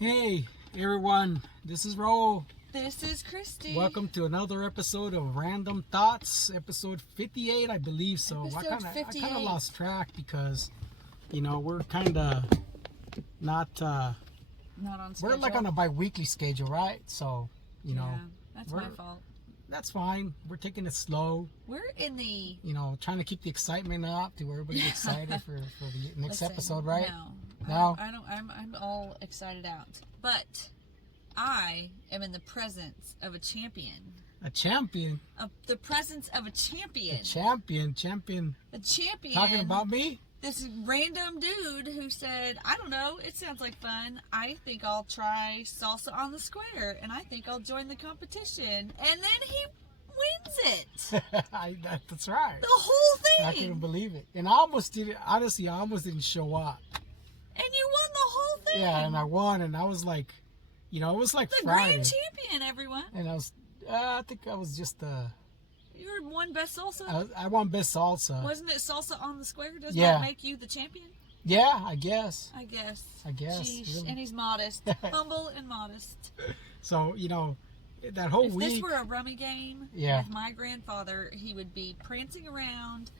Hey everyone, this is Raul. This is Kristi. Welcome to another episode of Random Thoughts, episode 58, I believe. So I kind of lost track because, we're kind of not on schedule. We're like on a bi-weekly schedule, right? So that's my fault. That's fine. We're taking it slow. We're in the trying to keep the excitement up to where everybody's excited for the next episode, right? No, I don't. I'm all excited out, but I am in the presence of a champion. A champion. The presence of a champion. A champion. A champion. Talking about me? This random dude who said, I don't know, it sounds like fun. I think I'll try Salsa on the Square, and I think I'll join the competition. And then he wins it. That's right. The whole thing. I couldn't believe it. And I almost did it. Honestly, I almost didn't show up. And you won the whole thing. Yeah, and I won, and I was like, it was like the Friday. grand champion, everyone. And I think I was just You won Best Salsa? I won Best Salsa. Wasn't it Salsa on the Square? Doesn't that make you the champion? Yeah, I guess. Sheesh. Really. And he's modest. Humble and modest. So, that whole week. If this were a rummy game with my grandfather, he would be prancing around,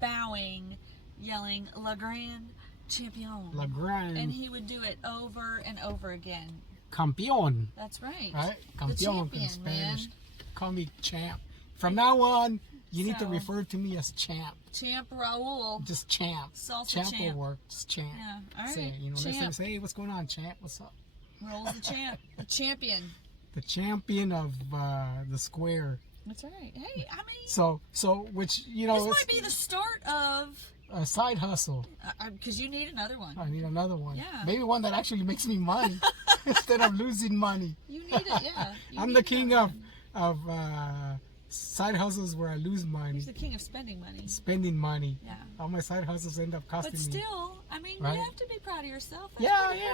bowing, yelling, La Grande Champion. La Grande. And he would do it over and over again. Campeón. That's right. Right? The Campeón champion, in Spanish. man. Call me champ. From now on, you need to refer to me as champ. Champ Raul. Just champ. Salsa champ. Champ Will work. Just champ. Yeah. All right. Say, next time say, hey, what's going on, champ? What's up? Raul's the champ. The champion. The champion of the square. That's right. Hey, I mean. So which this might be the start of a side hustle. Because you need another one. I need another one. Yeah. Maybe one that actually makes me money instead of losing money. You need it, yeah. I'm the king of side hustles where I lose money. He's the king of spending money. Spending money. Yeah. All my side hustles end up costing me. But still, I mean, right? you have to be proud of yourself. That's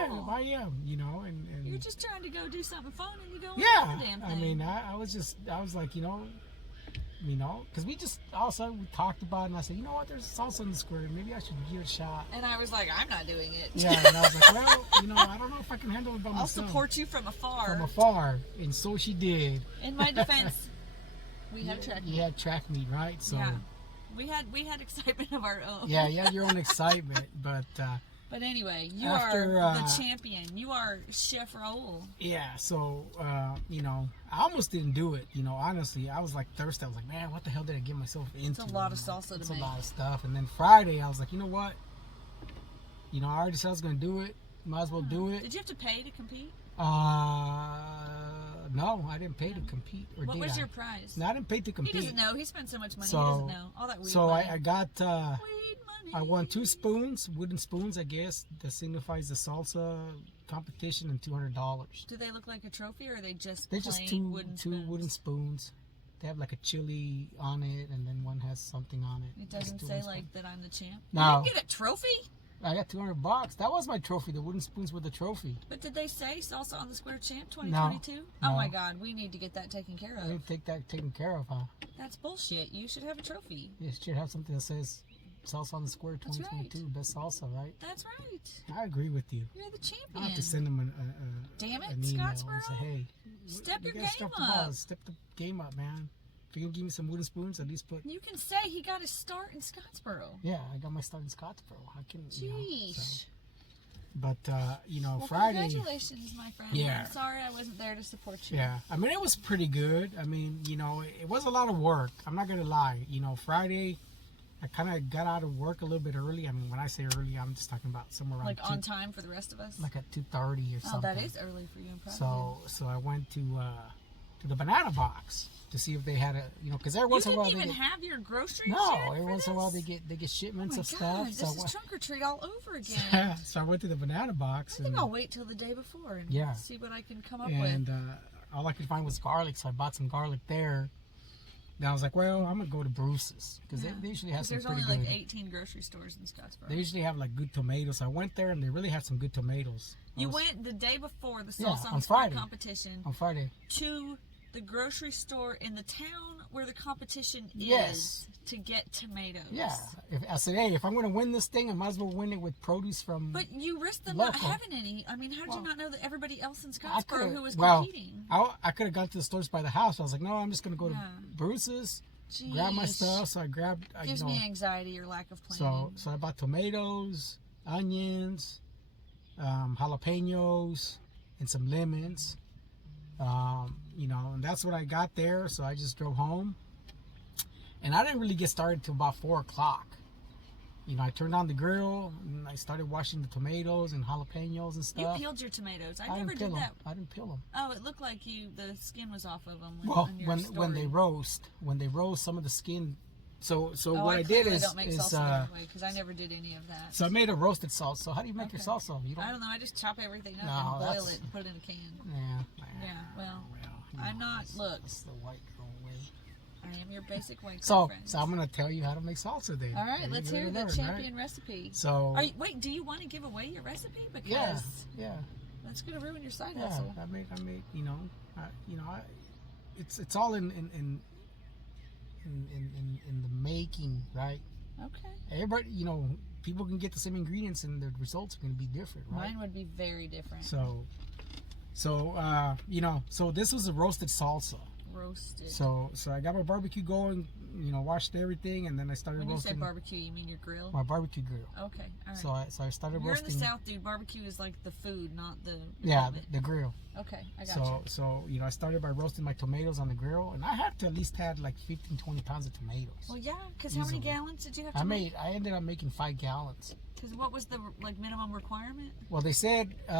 cool. I am. And you're just trying to go do something fun, and you go and do the damn thing. I mean, I was like, because we just also we talked about it, and I said, you know what, there's salsa in the square, maybe I should give it a shot. And I was like, I'm not doing it. Yeah, and I was like, well, I don't know if I can handle it by myself. I'll support you from afar. From afar, and so she did. In my defense, we had track meet. You had track meet, right? So yeah, we had excitement of our own. Yeah, you had your own excitement, but. But anyway, you are the champion. You are Chef Raul. Yeah, so, I almost didn't do it. Honestly, I was like thirsty. I was like, man, what the hell did I get myself into? It's a lot of salsa to make. It's a lot of stuff. And then Friday, I was like, you know what? I already said I was going to do it. Might as well do it. Did you have to pay to compete? No, I didn't pay to compete. Or what was your prize? No, I didn't pay to compete. He doesn't know. He spent so much money. He doesn't know. All that weed money. I got... weed money. I won 2 spoons, wooden spoons, I guess, that signifies the salsa competition, and $200. Do they look like a trophy, or are they just They're plain just two wooden wooden spoons. They have like a chili on it, and then one has something on it. It doesn't say like that I'm the champ. No. You didn't get a trophy? I got $200. That was my trophy. The wooden spoons were the trophy. But did they say Salsa on the Square Champ 2022? No. Oh my God, we need to get that taken care of. I didn't take that taken care of, huh? That's bullshit. You should have a trophy. You should have something that says Salsa on the Square 2022, right. Best Salsa, right? That's right. I agree with you. You're the champion. I have to send them Damn it, an email Scottsboro. and say, hey, Step your game up. Step the game up, man. If you're going to give me some wooden spoons, at least put... You can say he got his start in Scottsboro. Yeah, I got my start in Scottsboro. I can... Jeez. But, well, Friday... Congratulations, my friend. Yeah. I'm sorry I wasn't there to support you. Yeah. I mean, it was pretty good. I mean, it was a lot of work. I'm not going to lie. Friday, I kind of got out of work a little bit early. I mean, when I say early, I'm just talking about somewhere around... Like on time for the rest of us? Like at 2:30 or something. Oh, that is early for you. I'm proud so I went to the banana box to see if they had because every once in a while... You didn't even have your groceries No, yet every once in a while they get shipments of stuff. This is trunk or treat all over again. So I went to the banana box. I think I'll wait till the day before and see what I can come up with. And all I could find was garlic, so I bought some garlic there. Then I was like, well, I'm going to go to Bruce's, because they usually have some pretty good... There's only like 18 grocery stores in Scottsboro. They usually have like good tomatoes. I went there and they really had some good tomatoes. You went the day before the Salsa on Friday. competition. On Friday. To the grocery store in the town where the competition Yes. is to get tomatoes. Yeah. I said, hey, if I'm going to win this thing, I might as well win it with produce from. But you risked them local. not having any. I mean, how did you not know that everybody else in I Scottsboro coulda- who was well, competing? I could have gone to the stores by the house. I was like, no, I'm just going to go to Bruce's, grab my stuff. So I grabbed. Gives me anxiety or lack of planning. So I bought tomatoes, onions, jalapenos, and some lemons. And that's what I got there. So I just drove home, and I didn't really get started till about 4 o'clock. I turned on the grill and I started washing the tomatoes and jalapenos and stuff. You peeled your tomatoes. I didn't never peel did that. I didn't peel them. Oh, it looked like the skin was off of them. When they roast, some of the skin. So what I did is don't make salsa because I never did any of that. So I made a roasted salsa. So how do you make your salsa? I don't know. I just chop everything up and boil it and put it in a can. Yeah. Well, I'm not. Look, it's the white girl way. I am your basic white So friend. I'm gonna tell you how to make salsa then. All right, let's hear the champion recipe. So wait, do you want to give away your recipe? Because yeah. That's gonna ruin your side Yeah, hustle. I made. It's all in the making, right? Okay. Everybody, people can get the same ingredients and the results are going to be different, right? Mine would be very different. So this was a roasted salsa. Roasted. So I got my barbecue going, washed everything, and then I started roasting. When you say barbecue, you mean your grill? My barbecue grill. Okay, all right. So I started You're roasting. in the South, dude. Barbecue is like the food, not the the grill. Okay, I got you. So I started by roasting my tomatoes on the grill, and I had to at least had like 15, 20 pounds of tomatoes. Well, yeah, because how many gallons did you have to make? I ended up making 5 gallons. Because what was the minimum requirement? Well, they said 2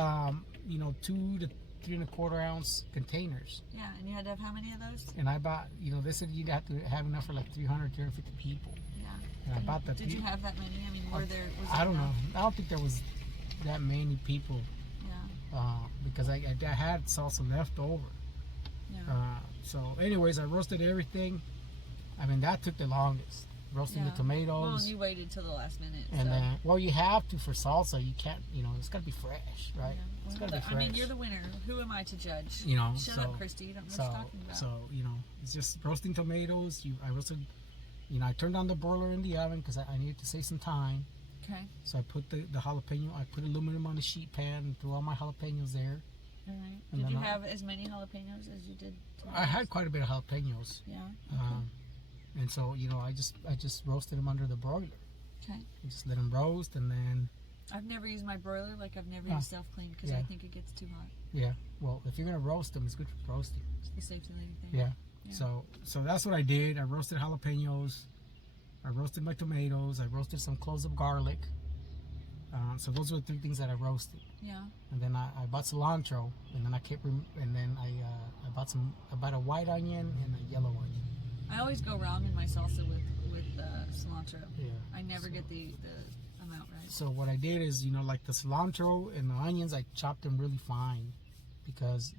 to 3¼ ounce containers. Yeah, and you had to have how many of those? And I bought, they said you'd have to have enough for like 300, 350 people. Yeah. And I bought that. Did you have that many? I mean, was I don't know. I don't think there was that many people. Yeah. Because I had salsa left over. Yeah. So anyways, I roasted everything. I mean, that took the longest. Roasting the tomatoes. Well, you waited till the last minute. And then, you have to for salsa. You can't, it's got to be fresh, right? Yeah. It's got to be fresh. I mean, you're the winner. Who am I to judge? Shut up, Kristi. You don't know what you're talking about. So, it's just roasting tomatoes. I roasted, I turned on the broiler in the oven because I needed to save some time. Okay. So I put the jalapeno, I put aluminum on the sheet pan and threw all my jalapenos there. All right. Did you have as many jalapenos as you did tomatoes? I had quite a bit of jalapenos. Yeah. Okay. And so, I just roasted them under the broiler. Okay. I just let them roast, and then... I've never used my broiler, I've never used self-clean, because I think it gets too hot. Yeah. Well, if you're going to roast them, it's good for roasting. It's the safety lady thing. Yeah. So that's what I did. I roasted jalapenos. I roasted my tomatoes. I roasted some cloves of garlic. So those were the 3 things that I roasted. Yeah. And then I bought cilantro, and then I bought a white onion and a yellow onion. I always go wrong in my salsa with cilantro. Yeah. I never get the amount right. So what I did is, like the cilantro and the onions, I chopped them really fine because,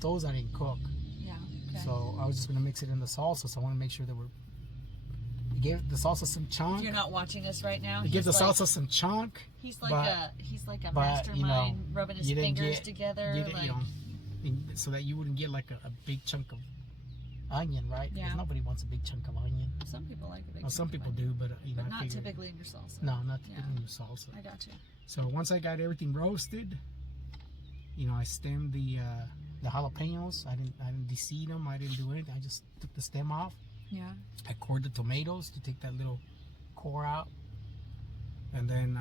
those I didn't cook. Yeah. Okay. So I was just going to mix it in the salsa. So I want to make sure that give the salsa some chunk. If you're not watching us right now, give the salsa some chunk. He's like a mastermind, rubbing his fingers together, so that you wouldn't get like a big chunk of onion, right? Yeah. Because nobody wants a big chunk of onion. Some people like a big. Well, some people do, but but not typically in your salsa. No, not typically in your salsa. I got you. So once I got everything roasted, I stemmed the jalapenos. I didn't de-seed them. I didn't do anything. I just took the stem off. Yeah. I cored the tomatoes to take that little core out. And then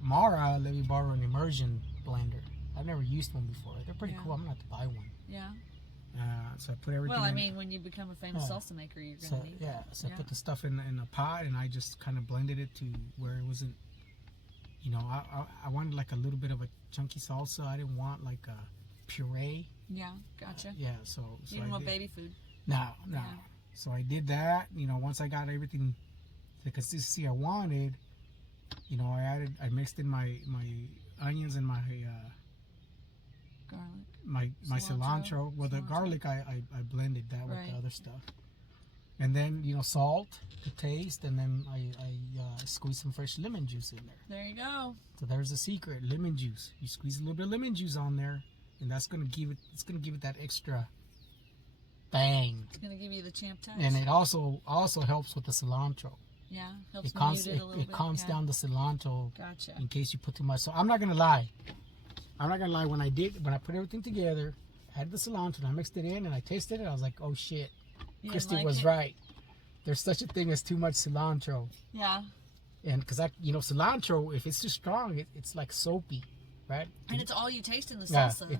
Mara let me borrow an immersion blender. I've never used one before. They're pretty cool. I'm gonna have to buy one. Yeah. So I put everything. Well, I mean, when you become a famous salsa maker, you're gonna need that. So I put the stuff in a pot, and I just kind of blended it to where it wasn't. I wanted like a little bit of a chunky salsa. I didn't want like a puree. Yeah, gotcha. Yeah, so you didn't want baby food. No. So I did that. Once I got everything the consistency I wanted, I mixed in my onions and my garlic, my cilantro. Well, the garlic I blended that with the other stuff, and then salt to taste, and then I squeezed some fresh lemon juice in there. There you go. So there's the secret: lemon juice. You squeeze a little bit of lemon juice on there, and that's gonna give it. It's gonna give it that extra bang. It's gonna give you the champ touch. And it also helps with the cilantro. Yeah, helps mute it a little bit. It calms down the cilantro. Gotcha. In case you put too much. So I'm not gonna lie. When I put everything together, I had the cilantro and I mixed it in and I tasted it. I was like, oh shit, Kristi was right. There's such a thing as too much cilantro. Yeah. And because cilantro, if it's too strong, it's like soapy, right? And it's all you taste in the salsa. Yeah,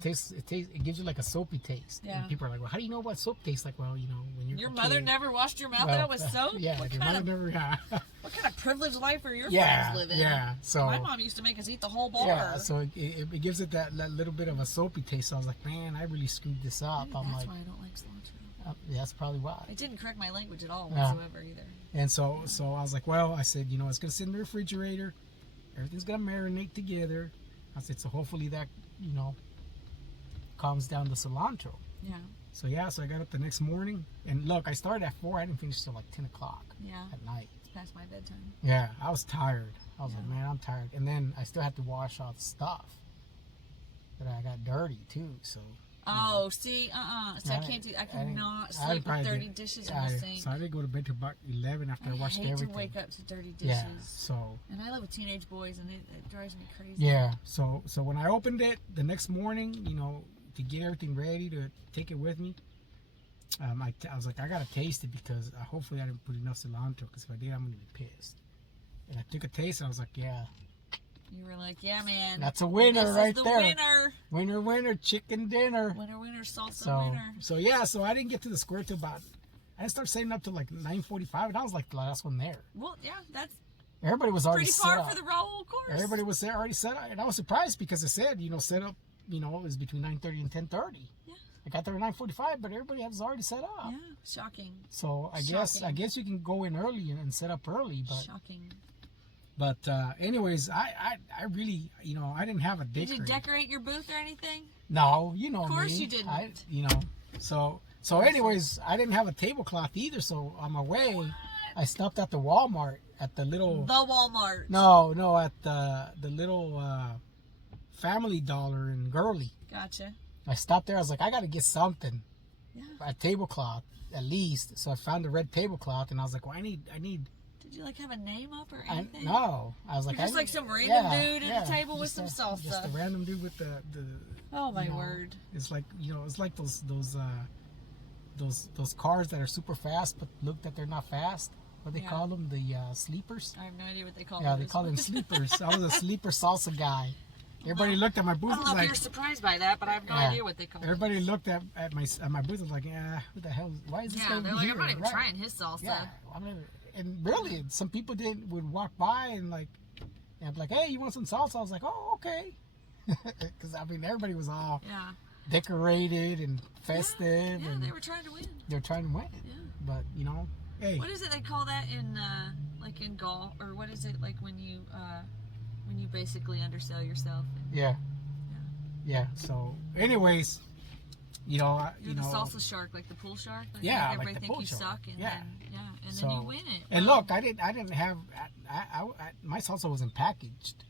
it gives you like a soapy taste. Yeah. And people are like, well, how do you know what soap tastes like? Well, when you're your a mother kid, never washed your mouth out with soap. Yeah, what your kind mother of, never. Yeah. What kind of privileged life are your Yeah, friends living? yeah. So my mom used to make us eat the whole bar. Yeah, so it gives it that little bit of a soapy taste. So I was like, man, I really screwed this up. Maybe that's why I don't like cilantro. That's probably why. It didn't correct my language at all whatsoever either. And so I was like, well, I said, it's gonna sit in the refrigerator. Everything's gonna marinate together. I said, so hopefully that, calms down the cilantro. Yeah. So I got up the next morning, and look, I started at 4. I didn't finish till like 10 o'clock. Yeah. At night. It's past my bedtime. Yeah, I was tired. I was like, man, I'm tired. And then I still had to wash all the stuff. But I got dirty too, so. Oh, see, So I cannot sleep with dirty dishes in the sink. So I didn't go to bed till about 11 after I washed everything. I hate to wake up to dirty dishes. Yeah, so. And I live with teenage boys, and it drives me crazy. Yeah, so when I opened it the next morning, to get everything ready to take it with me, I was like, I gotta taste it because hopefully I didn't put enough cilantro, because if I did, I'm gonna be pissed. And I took a taste, and I was like, yeah. You were like, yeah, man. That's a winner right there. Winner. Winner, chicken dinner. Winner, salsa winner. So I didn't get to the square till about, I didn't start setting up till like 9:45, and I was like the last one there. Well, yeah, that's everybody was already pretty set far up. for the Raul course. Everybody was there already set up, and I was surprised because it said, set up, it was between 9:30 and 10:30. Yeah. I got there at 9:45, but everybody was already set up. Yeah, shocking. So I guess you can go in early and set up early, but shocking. But anyways, I really, I didn't have a decorator. Did you decorate your booth or anything? No, me. Of course you didn't. So anyways, I didn't have a tablecloth either. So on my way, I stopped at the Walmart at the little. The Walmart. No, at the little Family Dollar in Gurley. Gotcha. I stopped there. I was like, I got to get something. Yeah. A tablecloth at least. So I found a red tablecloth, and I was like, well, I need. Did you have a name up or anything? No, I was like, just like some random dude at a table with some salsa. Just a random dude with the. Oh my word! It's like it's like those cars that are super fast but look that they're not fast. What they call them, the sleepers. I have no idea what they call them. Yeah, they call them sleepers. I was a sleeper salsa guy. Everybody looked at my booth. I don't know if you're surprised by that, but I have no idea what they call it. Everybody looked at my booth and was like, what the hell? Why is this guy they're here? like, I'm not even trying his salsa. Yeah, and really, some people would walk by and be like, hey, you want some salsa? I was like, oh, okay. Because everybody was all decorated and festive. Yeah, and they were trying to win. They were trying to win. Yeah. But hey. What is it they call that in in golf, or what is it like when you basically undersell yourself? Yeah. So, anyways. You're the salsa shark, like the pool shark. Everybody think you suck, and then you win it. And look, I didn't have. My salsa wasn't packaged.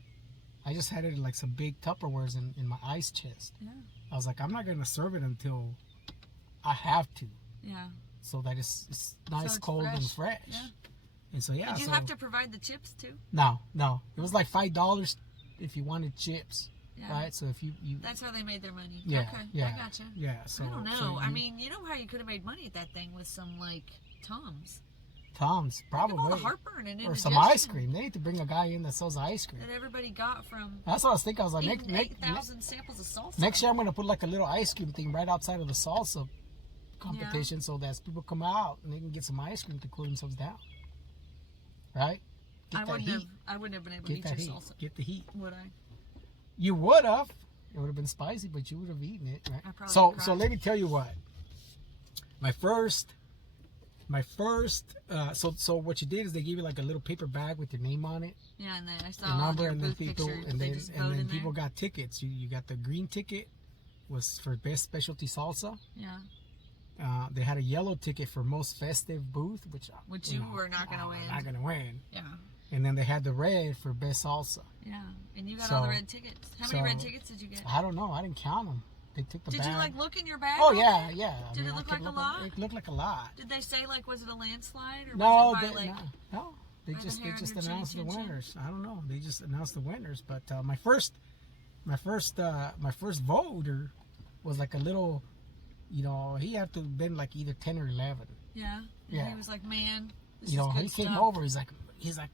I just had it in like some big Tupperwares in my ice chest. Yeah. I was like, I'm not gonna serve it until I have to. Yeah. So that it's nice, cold, and fresh. Yeah. And so Did you have to provide the chips too? No. It was like $5 if you wanted chips. Yeah. Right, so if you that's how they made their money. Yeah, okay, yeah, I gotcha. Yeah, so I don't know. So you know how you could have made money at that thing with some Tums. Tums, probably. All the heartburn and or some ice cream. They need to bring a guy in that sells ice cream. That everybody got from. That's what I was thinking. I was like, 8,000 samples of salsa. Next year, I'm gonna put like a little ice cream thing right outside of the salsa competition, so that as people come out and they can get some ice cream to cool themselves down. Right? I wouldn't have been able to eat your salsa. Get the heat. Would I? You would have. It would have been spicy, but you would have eaten it, right? So let me tell you what. My first. So what you did is they gave you like a little paper bag with your name on it. Yeah, and then I saw the number, and then people got tickets. You got the green ticket was for best specialty salsa. Yeah. They had a yellow ticket for most festive booth, which you were not gonna win. Not gonna win. Yeah. And then they had the red for best salsa. Yeah, and you got all the red tickets. How many red tickets did you get? I don't know. I didn't count them. took the Did bag. you like look in your bag? Oh all yeah, day? yeah. Did it look like a lot? It looked like a lot. Did they say like was it a landslide or No, was it by like? no. They by the just hair on your announced the chin, chin, chin? winners. I don't know. They just announced the winners. But my first voter was like a little, he had to have been like either 10 or 11. Yeah. And Yeah. He was like, man, this He is good came stuff. over. He's like,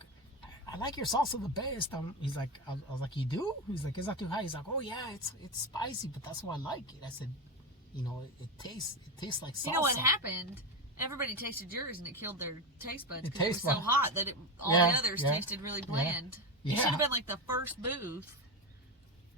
I like your salsa the best. He's like, I was like, you do? He's like, it's not too high. He's like, oh yeah, it's spicy, but that's why I like it. I said, it tastes like salsa. You know what happened? Everybody tasted yours and it killed their taste buds It because it was tastes so bad. hot that all the others tasted really bland. Yeah. It should have been like the first booth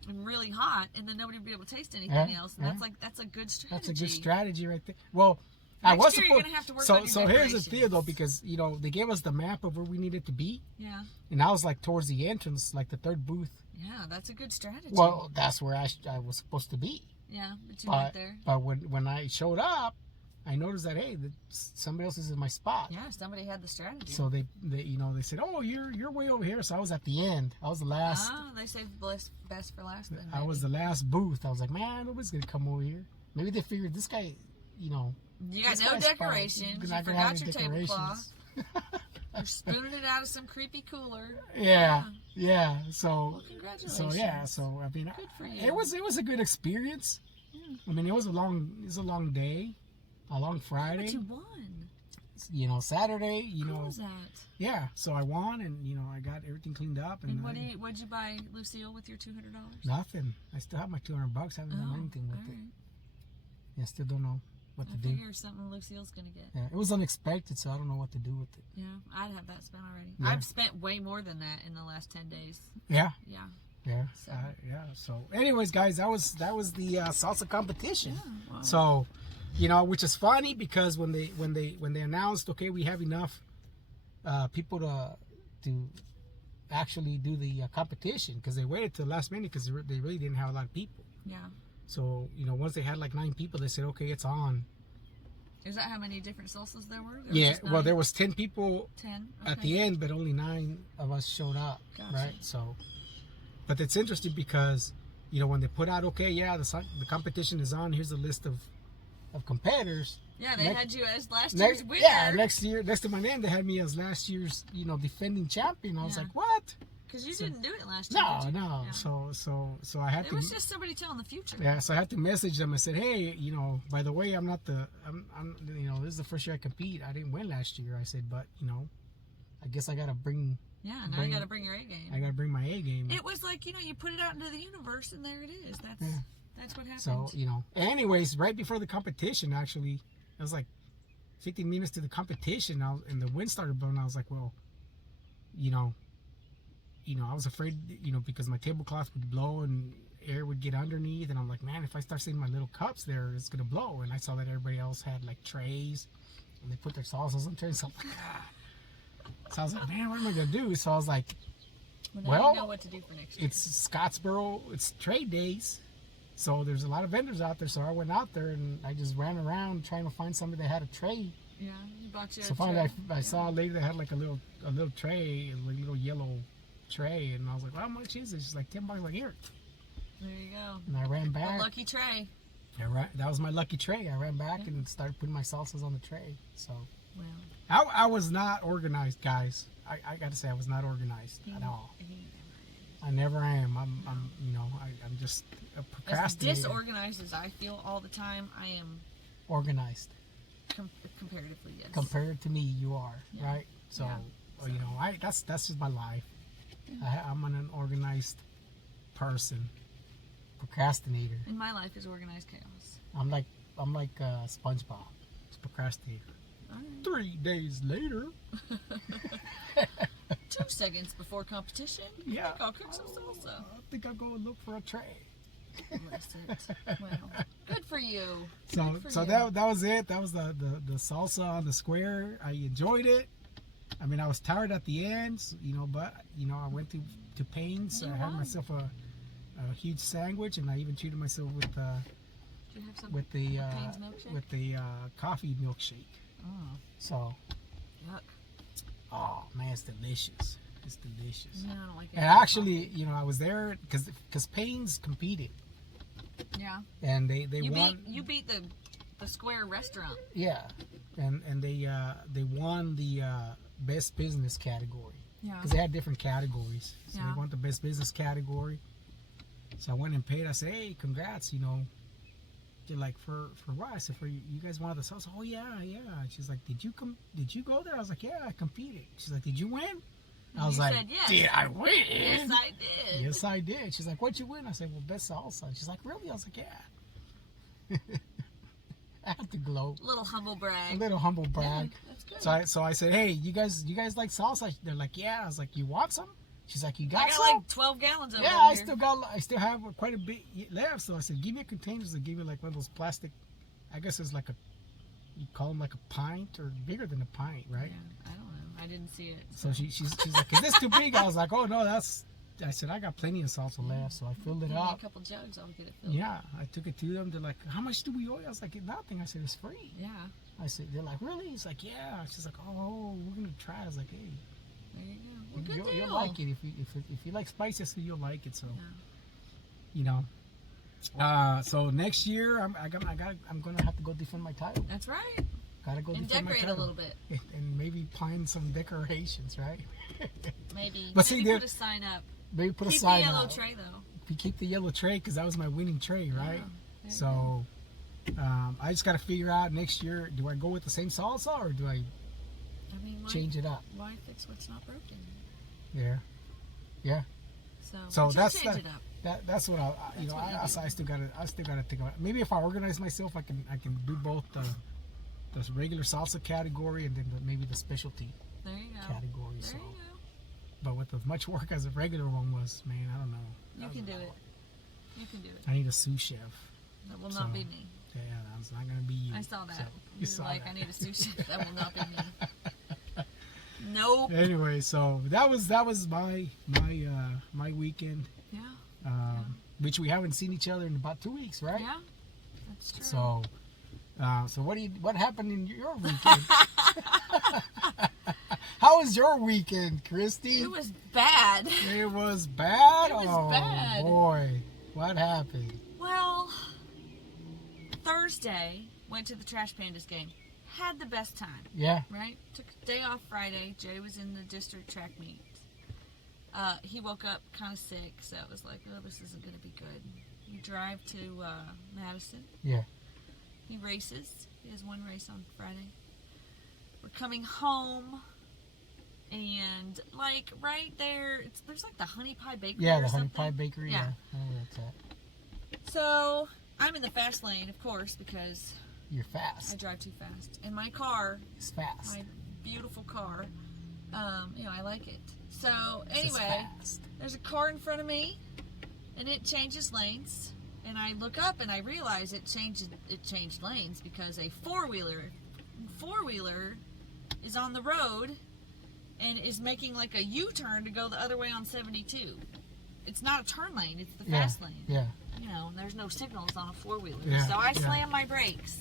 and really hot, and then nobody would be able to taste anything else. And that's a good strategy. That's a good strategy right there. Well, Next year you're gonna have to work on your so here's the decorations. deal though, because they gave us the map of where we needed to be, Yeah. and I was like towards the entrance, like the third booth. Yeah, that's a good strategy. Well, that's where I was supposed to be. Yeah, but you went there. But when I showed up, I noticed that somebody else is in my spot. Yeah, somebody had the strategy. So they said, oh, you're way over here. So I was at the end. I was the last. Oh, they saved best for last. Then, I was the last booth. I was like, man, nobody's gonna come over here. Maybe they figured this guy, You got this no guy's decorations. not You gonna forgot have your any tablecloth. decorations. You're spooning it out of some creepy cooler. Yeah. So Well, congratulations. So I mean, Good for you. it was a good experience. Yeah. I mean, it was a long day, a long Friday. But you won. Saturday. How was that? Yeah. So I won, and I got everything cleaned up. And What'd you buy, Lucille, with your $200? nothing. I still have my $200. Haven't done anything with it. Yeah, still don't know what to do. I figure something Lucille's gonna get. Yeah, it was unexpected, so I don't know what to do with it. Yeah, I'd have that spent already. Yeah. I've spent way more than that in the last 10 days. Yeah. Yeah. Yeah. So. So, anyways, guys, that was the salsa competition. Yeah, wow. So, which is funny because when they announced, okay, we have enough people to actually do the competition, because they waited till the last minute because they really didn't have a lot of people. Yeah. So, once they had like 9 people, they said, okay, it's on. Is that how many different salsas there were? There was 10 people 10 at the end, but only 9 of us showed up. Gotcha. Right? So, but it's interesting because, when they put out, okay, the competition is on, here's a list of competitors. Yeah, they had you as last Next, year's winner. yeah, next to my name, they had me as last year's, defending champion. I was like, what? Because you didn't do it last year. No, did you? no. Yeah. So I had It to. was just somebody telling the future. Yeah, so I had to message them. I said, hey, by the way, I'm this is the first year I compete. I didn't win last year. I said, but I guess I gotta bring. Yeah, now you got to bring your A game. I gotta bring my A game. It was like you put it out into the universe, and there it is. That's what happened. So anyways, right before the competition, actually, it was like 15 minutes to the competition, and the wind started blowing. I was like, well, I was afraid, because my tablecloth would blow and air would get underneath, and I'm like, man, if I start seeing my little cups there, it's gonna blow. And I saw that everybody else had like trays, and they put their salsas on trays. So I'm like, So I was like, man, what am I gonna do? So I was like, well, you know what to do for next year. It's Scottsboro, it's trade days, so there's a lot of vendors out there. So I went out there and I just ran around trying to find somebody that had a tray. Yeah, you bought you. So finally, I saw a lady that had like a little tray, a little yellow tray, and I was like, well, how much is it? She's like, $10. Like, here. There you go. And I ran back. A lucky tray. That was my lucky tray. I ran back and started putting my salsas on the tray. So Well, I was not organized, guys. I got to say, I was not organized at all. I never am. I'm just a procrastinator. As disorganized as I feel all the time, I am organized. Comparatively, yes. Compared to me, you are, right? So, that's just my life. I'm an unorganized person, procrastinator. And my life is organized chaos. I'm like SpongeBob, just procrastinator. All right. 3 days later. 2 seconds before competition. Yeah. I think I'll cook some salsa. I think I'll go and look for a tray. Bless it. Well, good for you. So that was it. That was the salsa on the square. I enjoyed it. I mean, I was tired at the end, but I went to Payne's. I had myself a huge sandwich, and I even treated myself with the coffee milkshake. Oh. So. Yuck. Oh man, it's delicious. It's delicious. No, I don't like it. And actually, I was there because Payne's competed. Yeah. And they you beat the Square restaurant. Yeah, and they won the best business category. Yeah. Because they had different categories. So Yeah. they won the best business category. So I went and paid. I said, hey, congrats, you know. They're like, for what? I said, for you guys wanted the salsa? Oh, yeah. She's like, did you go there? I was like, yeah, I competed. She's like, did you win? I was like, said yes. did I win? Yes, I did. Yes, I did. She's like, what'd you win? I said, well, best salsa. She's like, really? I was like, yeah. I had to glow. A little humble brag. A little humble brag. Yeah, that's good. So I said, hey, you guys like salsa? They're like, yeah. I was like, you want some? She's like, you got I got some? like 12 gallons over Yeah, here. I still have quite a bit left. So I said, give me a container. They give me like one of those plastic, I guess it's like you call them like a pint or bigger than a pint, right? Yeah, I don't know. I didn't see it. So she's like, is this too big? I was like, oh no, I said, I got plenty of salsa left. So I filled it Give me up. a couple jugs, I'll get it filled. Yeah, I took it to them. They're like, how much do we owe you? I was like, nothing. I said, it's free. Yeah. I said, they're like, really? He's like, yeah. She's like, oh, we're going to try. I was like, hey. There you go. Well, good deal. You'll like it if you like spicy, so you'll like it. So, Yeah. you know. So next year I'm gonna have to go defend my title. That's right. Gotta go And defend my decorate title a little bit. and maybe find some decorations, right? Maybe. But see, maybe put a sign up. Maybe put a Keep sign the yellow out. tray though. Keep the yellow tray because that was my winning tray, right? Yeah, So I just gotta figure out next year. Do I go with the same salsa or do I I mean, change it up? Why fix what's not broken? Yeah. So that's change it up. That's what I still gotta think about it. Maybe if I organize myself, I can do both the regular salsa category and then maybe the specialty There you go. category. There So, you go. but with as much work as a regular one was, man, I don't know. You can do it. You can do it. I need a sous chef. That will not be me. Yeah, that's not gonna be you. I saw that. So, You saw were like, that. I need a sous chef. That will not be me. Nope. Anyway, so that was my weekend, Yeah. which we haven't seen each other in about 2 weeks, right? Yeah. That's true. So, what happened in your weekend? How was your weekend, Kristi? It was bad. It was bad. It was oh bad. boy, what happened? Well, Thursday went to the Trash Pandas game. Had the best time. Yeah. Right? Took a day off Friday. Jay was in the district track meet. He woke up kind of sick, so it was like, oh, this isn't going to be good. We drive to Madison. Yeah. He races. He has one race on Friday. We're coming home, and like right there, there's like the Honey Pie Bakery. Yeah, or the Honey something. Pie Bakery. Yeah. I know where that's at. So I'm in the fast lane, of course, because You're I fast. drive too fast. And my car, It's fast. my beautiful car, I like it. So It's anyway, fast. there's a car in front of me, and it changes lanes. And I look up and I realize it changed lanes because a four-wheeler is on the road and is making like a U-turn to go the other way on 72. It's not a turn lane, it's the fast lane. Yeah. You know, and there's no signals on a four-wheeler. Yeah, So I yeah. slam my brakes.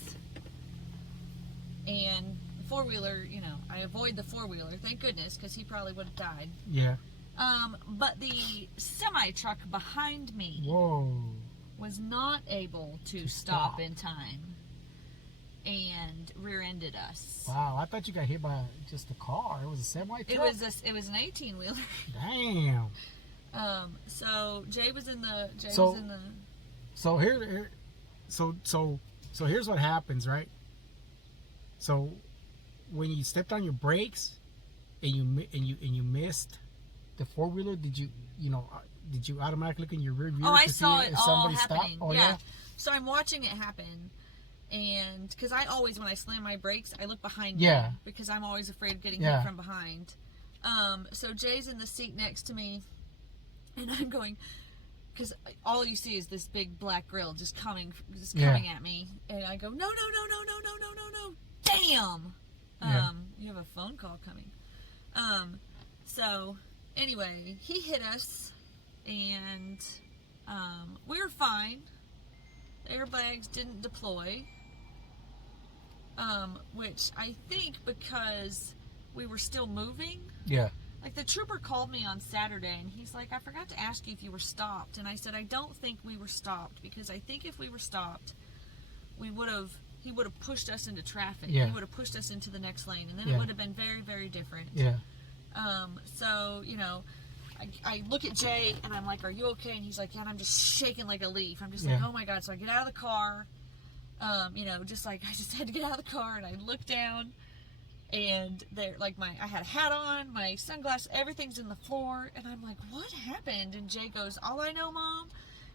And the four-wheeler, I avoid the four-wheeler, thank goodness, because he probably would have died. Yeah. But the semi-truck behind me Whoa. was not able to stop in time and rear-ended us. Wow, I thought you got hit by just a car. It was a semi truck. It was an 18-wheeler. Damn. So Jay was in the So here's what happens, right? So when you stepped on your brakes and you missed the four-wheeler, did you automatically look in your rear view I to see saw it if all somebody happening. stopped? Oh yeah. So I'm watching it happen, and because I always, when I slam my brakes, I look behind me because I'm always afraid of getting hit from behind. So Jay's in the seat next to me, and I'm going, because all you see is this big black grill just coming at me, and I go, no, damn. You have a phone call coming. So anyway, he hit us, and we were fine. The airbags didn't deploy, which I think because we were still moving. Yeah. Like, the trooper called me on Saturday, and he's like, I forgot to ask you if you were stopped. And I said, I don't think we were stopped, because I think if we were stopped, he would have pushed us into traffic. Yeah. He would have pushed us into the next lane, and then Yeah. it would have been very, very different. Yeah. So, you know, I look at Jay, and I'm like, are you okay? And he's like, yeah, and I'm just shaking like a leaf. I'm just like, Yeah. oh my God. So I get out of the car, you know, just like, I just had to get out of the car, and I look down, and there, like, I had a hat on, my sunglasses, everything's in the floor, and I'm like, what happened? And Jay goes, all I know, Mom,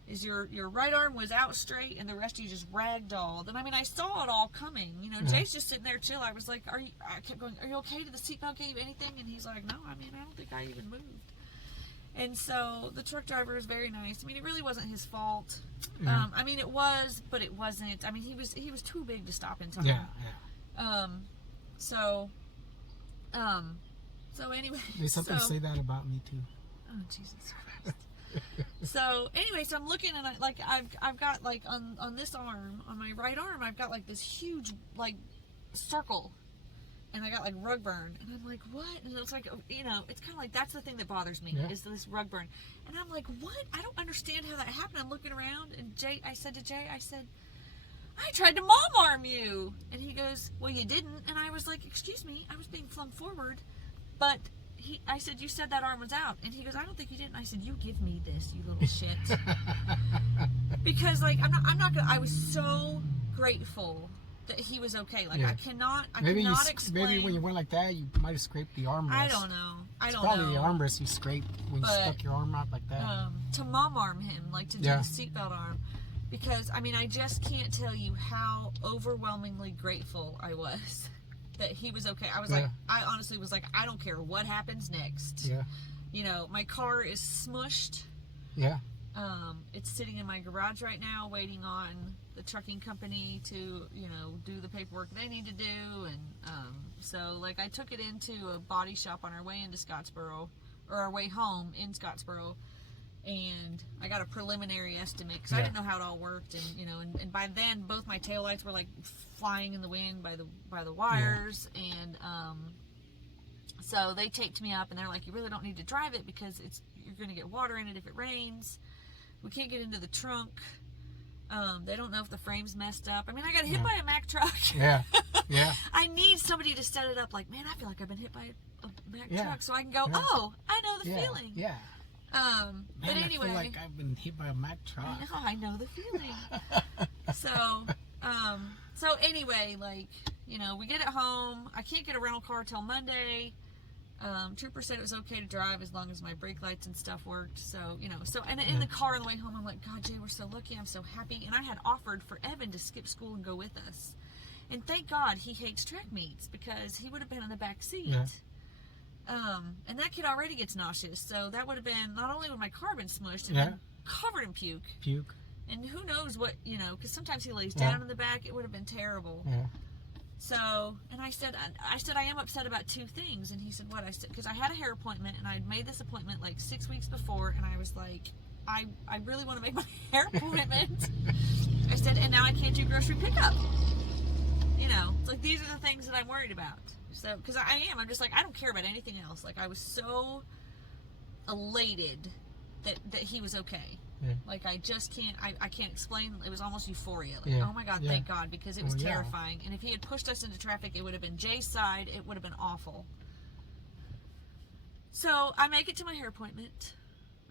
is your right arm was out straight, and the rest of you just ragdolled. And I mean, I saw it all coming. You know, Jay's just sitting there chill. I was like, I kept going, are you okay? Did the seatbelt get you anything? And he's like, no, I mean, I don't think I even moved. And so the truck driver is very nice. I mean, it really wasn't his fault. Yeah. I mean, it was, but it wasn't. I mean, he was too big to stop in time. Yeah. So anyway. There's something to say that about me too. Oh, Jesus Christ. So anyway, so I'm looking, and I've got like on this arm, on my right arm, I've got like this huge like circle, and I got like rug burn, and I'm like, what? And it's like, you know, it's kind of like, that's the thing that bothers me, is this rug burn. And I'm like, what? I don't understand how that happened. I'm looking around, and I said, I tried to mom arm you. And he goes, well, you didn't. And I was like, excuse me, I was being flung forward. But I said, you said that arm was out. And he goes, I don't think you did. And I said, you give me this, you little shit. Because, like, I'm not gonna, I was so grateful that he was okay. Like, I cannot explain. Maybe when you went like that, you might have scraped the armrest. I don't know. It's probably the armrest you scraped when you stuck your arm out like that. To mom arm him, like to do the seatbelt arm. Because, I mean, I just can't tell you how overwhelmingly grateful I was that he was okay. I was like, I honestly was like, I don't care what happens next. Yeah. You know, my car is smushed. Yeah. It's sitting in my garage right now, waiting on the trucking company to, you know, do the paperwork they need to do. And so, like, I took it into a body shop on our way into Scottsboro, or our way home in Scottsboro. And I got a preliminary estimate because I didn't know how it all worked, and you know, and by then both my taillights were like flying in the wind by the wires, and so they taped me up, and they're like, you really don't need to drive it because you're going to get water in it if it rains. We can't get into the trunk. They don't know if the frame's messed up. I mean, I got hit by a Mack truck. Yeah. I need somebody to set it up. Like, man, I feel like I've been hit by a Mack truck, so I can go, oh, I know the feeling. Yeah. But Man, anyway, I feel like I've been hit by a Mack truck. I know the feeling. So anyway, like, you know, we get it home. I can't get a rental car till Monday. Trooper said it was okay to drive as long as my brake lights and stuff worked. So, you know, and in the car on the way home, I'm like, God, Jay, we're so lucky. I'm so happy. And I had offered for Evan to skip school and go with us. And thank God he hates track meets, because he would have been in the back seat. Yeah. And that kid already gets nauseous, so that would have been, not only would my car been smushed, and been covered in puke. And who knows what, you know, because sometimes he lays down in the back, it would have been terrible. Yeah. So, and I said, I am upset about two things. And he said, what? I said, because I had a hair appointment, and I'd made this appointment like 6 weeks before, and I was like, I really want to make my hair appointment. I said, and now I can't do grocery pickup. You know, it's like, these are the things that I'm worried about. So, because I'm just like, I don't care about anything else. Like, I was so elated that he was okay. Yeah. Like, I just can't, I can't explain. It was almost euphoria. Like, oh my God, thank God, because it was terrifying. And if he had pushed us into traffic, it would have been Jay's side. It would have been awful. So, I make it to my hair appointment.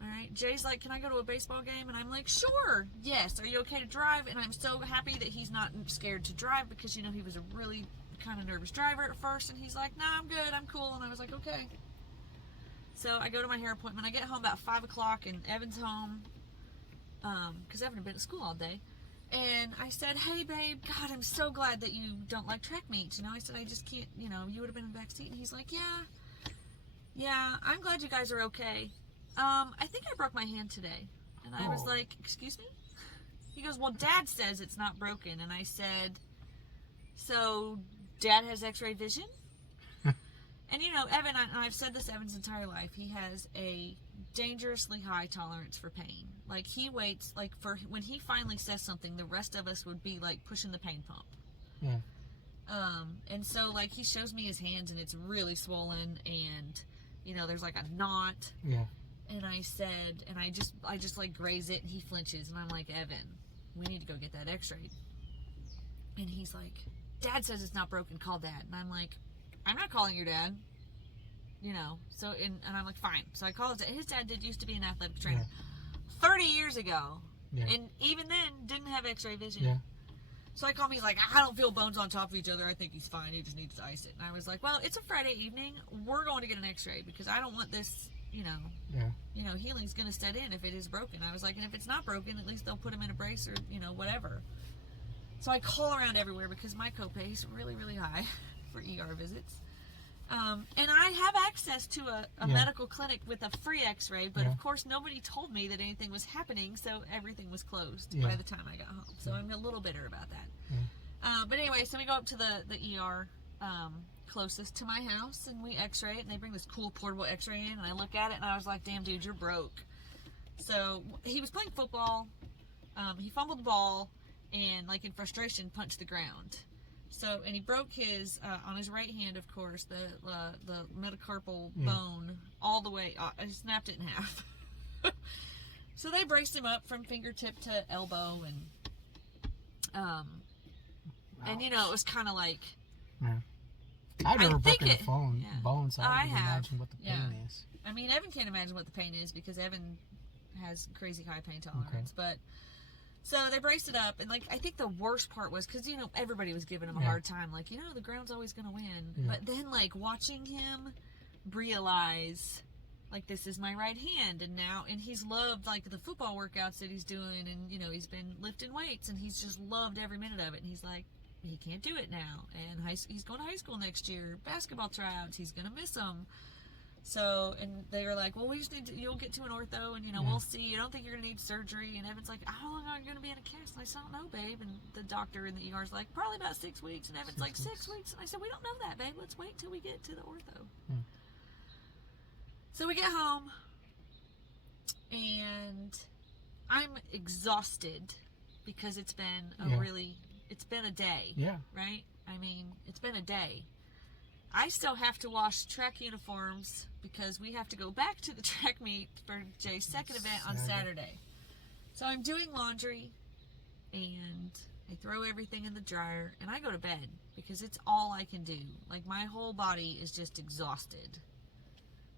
All right. Jay's like, can I go to a baseball game? And I'm like, sure. Yes. Are you okay to drive? And I'm so happy that he's not scared to drive, because, you know, he was a really kind of nervous driver at first, and he's like, nah, I'm good, I'm cool. And I was like, okay. So I go to my hair appointment. I get home about 5 o'clock, and Evan's home, because Evan had been at school all day. And I said, hey babe, God, I'm so glad that you don't like track meets. You know, I said, I just can't, you know, you would have been in the back seat. And he's like, yeah, I'm glad you guys are okay. I think I broke my hand today. And I was like, excuse me? He goes, well, Dad says it's not broken. And I said, so Dad has x-ray vision? And, you know, Evan, and I've said this Evan's entire life, he has a dangerously high tolerance for pain. Like, he waits, like, for when he finally says something, the rest of us would be, like, pushing the pain pump. Yeah. And so, like, he shows me his hands, and it's really swollen, and there's like a knot. Yeah. And I said, and I just like graze it, and he flinches, and I'm like, Evan, we need to go get that x-rayed. And he's like, Dad says it's not broken, call Dad. And I'm like, I'm not calling your dad. So, and I'm like, fine. So I call his dad. His dad used to be an athletic trainer 30 years ago. Yeah. And even then, didn't have x-ray vision. Yeah. So I called him, he's like, I don't feel bones on top of each other. I think he's fine. He just needs to ice it. And I was like, well, it's a Friday evening. We're going to get an x-ray because I don't want this, healing's going to set in if it is broken. I was like, and if it's not broken, at least they'll put him in a brace or, whatever. So I call around everywhere because my copay is really, really high for ER visits. And I have access to a medical clinic with a free x-ray, but of course nobody told me that anything was happening, so everything was closed by the time I got home. So I'm a little bitter about that. But anyway, so we go up to the ER closest to my house, and we x-ray it, and they bring this cool portable x-ray in, and I look at it, and I was like, damn, dude, you're broke. So he was playing football. He fumbled the ball, and like in frustration, punched the ground. So, and he broke his, on his right hand, of course, the metacarpal bone all the way, I snapped it in half. So they braced him up from fingertip to elbow, and it was kind of like. Yeah. I've never broken a bone, so I can imagine what the pain is. I mean, Evan can't imagine what the pain is because Evan has crazy high pain tolerance, but. So they braced it up, and like I think the worst part was because everybody was giving him a hard time, like the ground's always gonna win. Yeah. But then like watching him realize, like this is my right hand, and he's loved like the football workouts that he's doing, and he's been lifting weights, and he's just loved every minute of it. And he's like, he can't do it now, and he's going to high school next year, basketball tryouts, he's gonna miss them. So, and they were like, well, we just you'll get to an ortho, and, we'll see. I don't think you're going to need surgery. And Evan's like, how long are you going to be in a cast? And I said, I don't know, babe. And the doctor in the ER's like, probably about 6 weeks. And Evan's like, 6 weeks? And I said, we don't know that, babe. Let's wait till we get to the ortho. So we get home, and I'm exhausted because it's been it's been a day. Yeah. Right? I mean, it's been a day. I still have to wash track uniforms because we have to go back to the track meet for Jay's second event on Saturday. So I'm doing laundry, and I throw everything in the dryer, and I go to bed because it's all I can do. Like, my whole body is just exhausted.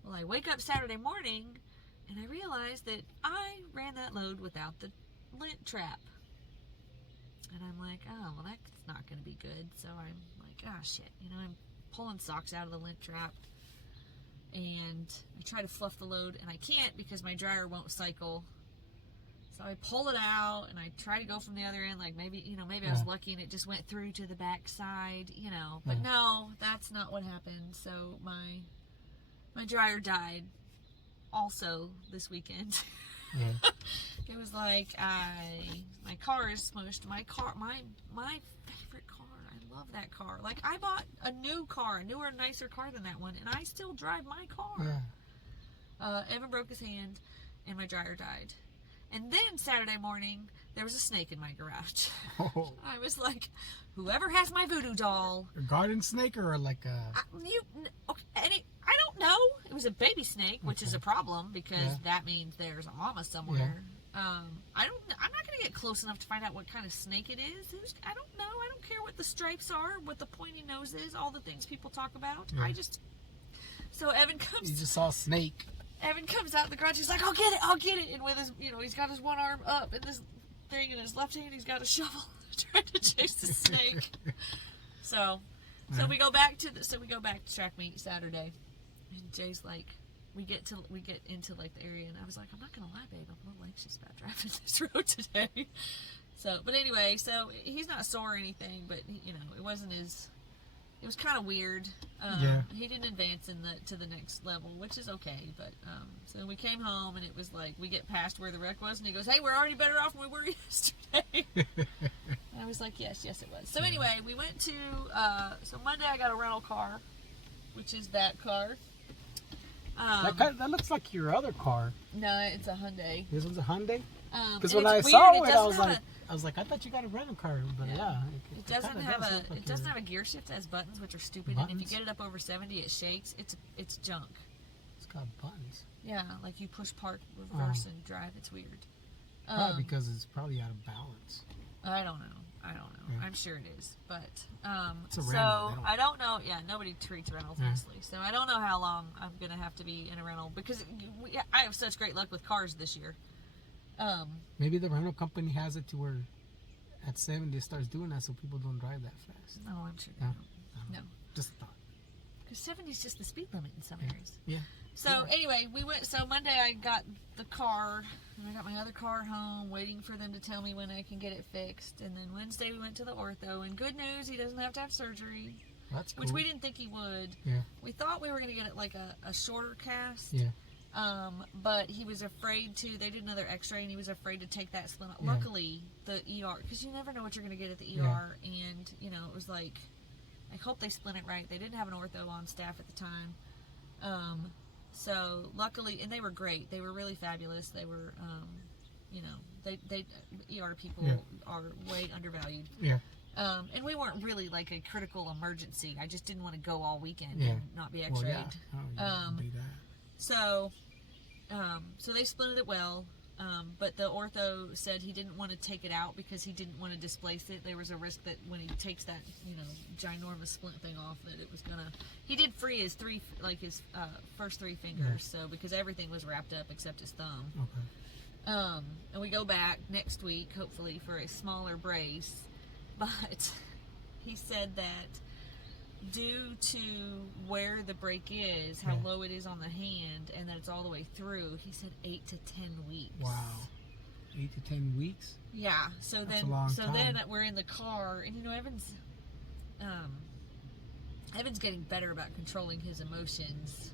Well, I wake up Saturday morning, and I realize that I ran that load without the lint trap. And I'm like, oh, well, that's not going to be good. So I'm like, oh, shit. I'm pulling socks out of the lint trap, and I try to fluff the load, and I can't because my dryer won't cycle. So I pull it out, and I try to go from the other end, like maybe I was lucky and it just went through to the back side, but no, that's not what happened. So my dryer died also this weekend. It was like my car is smushed. My favorite car. I love that car. Like, I bought a new car, a newer, nicer car than that one, and I still drive my car. Evan broke his hand, and my dryer died. And then Saturday morning, there was a snake in my garage. Oh. I was like, whoever has my voodoo doll. A garden snake or like a... I don't know. It was a baby snake, which is a problem because that means there's a mama somewhere. I'm not going to get close enough to find out what kind of snake it is. I don't know. I don't care what the stripes are, what the pointy nose is, all the things people talk about. So Evan comes... You just saw a snake. Evan comes out of the garage. He's like, I'll get it. And with his, he's got his one arm up and this thing in his left hand. He's got a shovel trying to chase the snake. So we go back to track meet Saturday. And Jay's like, we get into like the area, and I was like, I'm not gonna lie, babe, I'm a little anxious about driving this road today. But anyway, so he's not sore or anything, but it wasn't as, it was kind of weird. He didn't advance to the next level, which is okay. But so we came home, and it was like we get past where the wreck was, and he goes, "Hey, we're already better off than we were yesterday." And I was like, "Yes, it was." So anyway, we went to. So Monday, I got a rental car, which is that car. That looks like your other car. No, it's a Hyundai. This one's a Hyundai? Because when I saw it, I was like, I thought you got a rental car, but it doesn't have a gear shift. It has buttons, which are stupid, and if you get it up over 70, it shakes. It's junk. got buttons. Yeah, like you push park, reverse, and drive. It's weird. Probably because it's probably out of balance. I don't know. Yeah. I'm sure it is, but It's a so rental. I don't know. Yeah, nobody treats rentals nicely, so I don't know how long I'm gonna have to be in a rental because I have such great luck with cars this year. Maybe the rental company has it to where at 70 it starts doing that so people don't drive that fast. No, I'm sure. No, No, just a thought. because 70 is just the speed limit in some areas. Yeah. So anyway, we went. So Monday I got the car, and I got my other car home, waiting for them to tell me when I can get it fixed. And then Wednesday we went to the ortho, and good news, he doesn't have to have surgery. That's cool. Which we didn't think he would. Yeah. We thought we were going to get it like a shorter cast. Yeah. But he was afraid to. They did another X-ray, and he was afraid to take that splint. Yeah. Luckily, the ER, because you never know what you're going to get at the ER, and it was like, I hope they splint it right. They didn't have an ortho on staff at the time. So luckily, and they were great. They were really fabulous. They were, they ER people are way undervalued. Yeah. And we weren't really like a critical emergency. I just didn't want to go all weekend Yeah. and not be X-rayed. Well, yeah. Oh, do that. So they splinted it well. But the ortho said he didn't want to take it out because he didn't want to displace it. There was a risk that when he takes that, ginormous splint thing off, that it was gonna. He did free his first three fingers, so because everything was wrapped up except his thumb. Okay. And we go back next week, hopefully for a smaller brace. But he said that due to where the break is, how low it is on the hand, and that it's all the way through, he said 8 to 10 weeks. Wow. 8 to 10 weeks? Yeah. So That's then, a long time. then we're in the car, and Evan's getting better about controlling his emotions.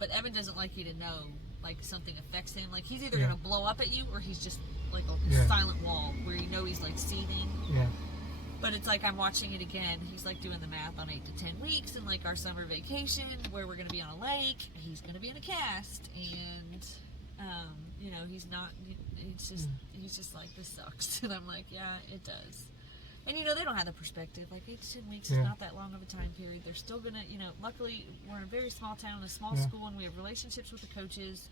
But Evan doesn't like you to know, like, something affects him. Like, he's either gonna blow up at you, or he's just like a silent wall where he's like seething. Yeah. But it's like I'm watching it again. He's like doing the math on 8 to 10 weeks, and like our summer vacation where we're going to be on a lake, he's going to be in a cast, and he's not. He's just like, this sucks, and I'm like, yeah, it does. And they don't have the perspective. Like 8 to 10 weeks is not that long of a time period. They're still gonna, luckily we're in a very small town, a small school, and we have relationships with the coaches.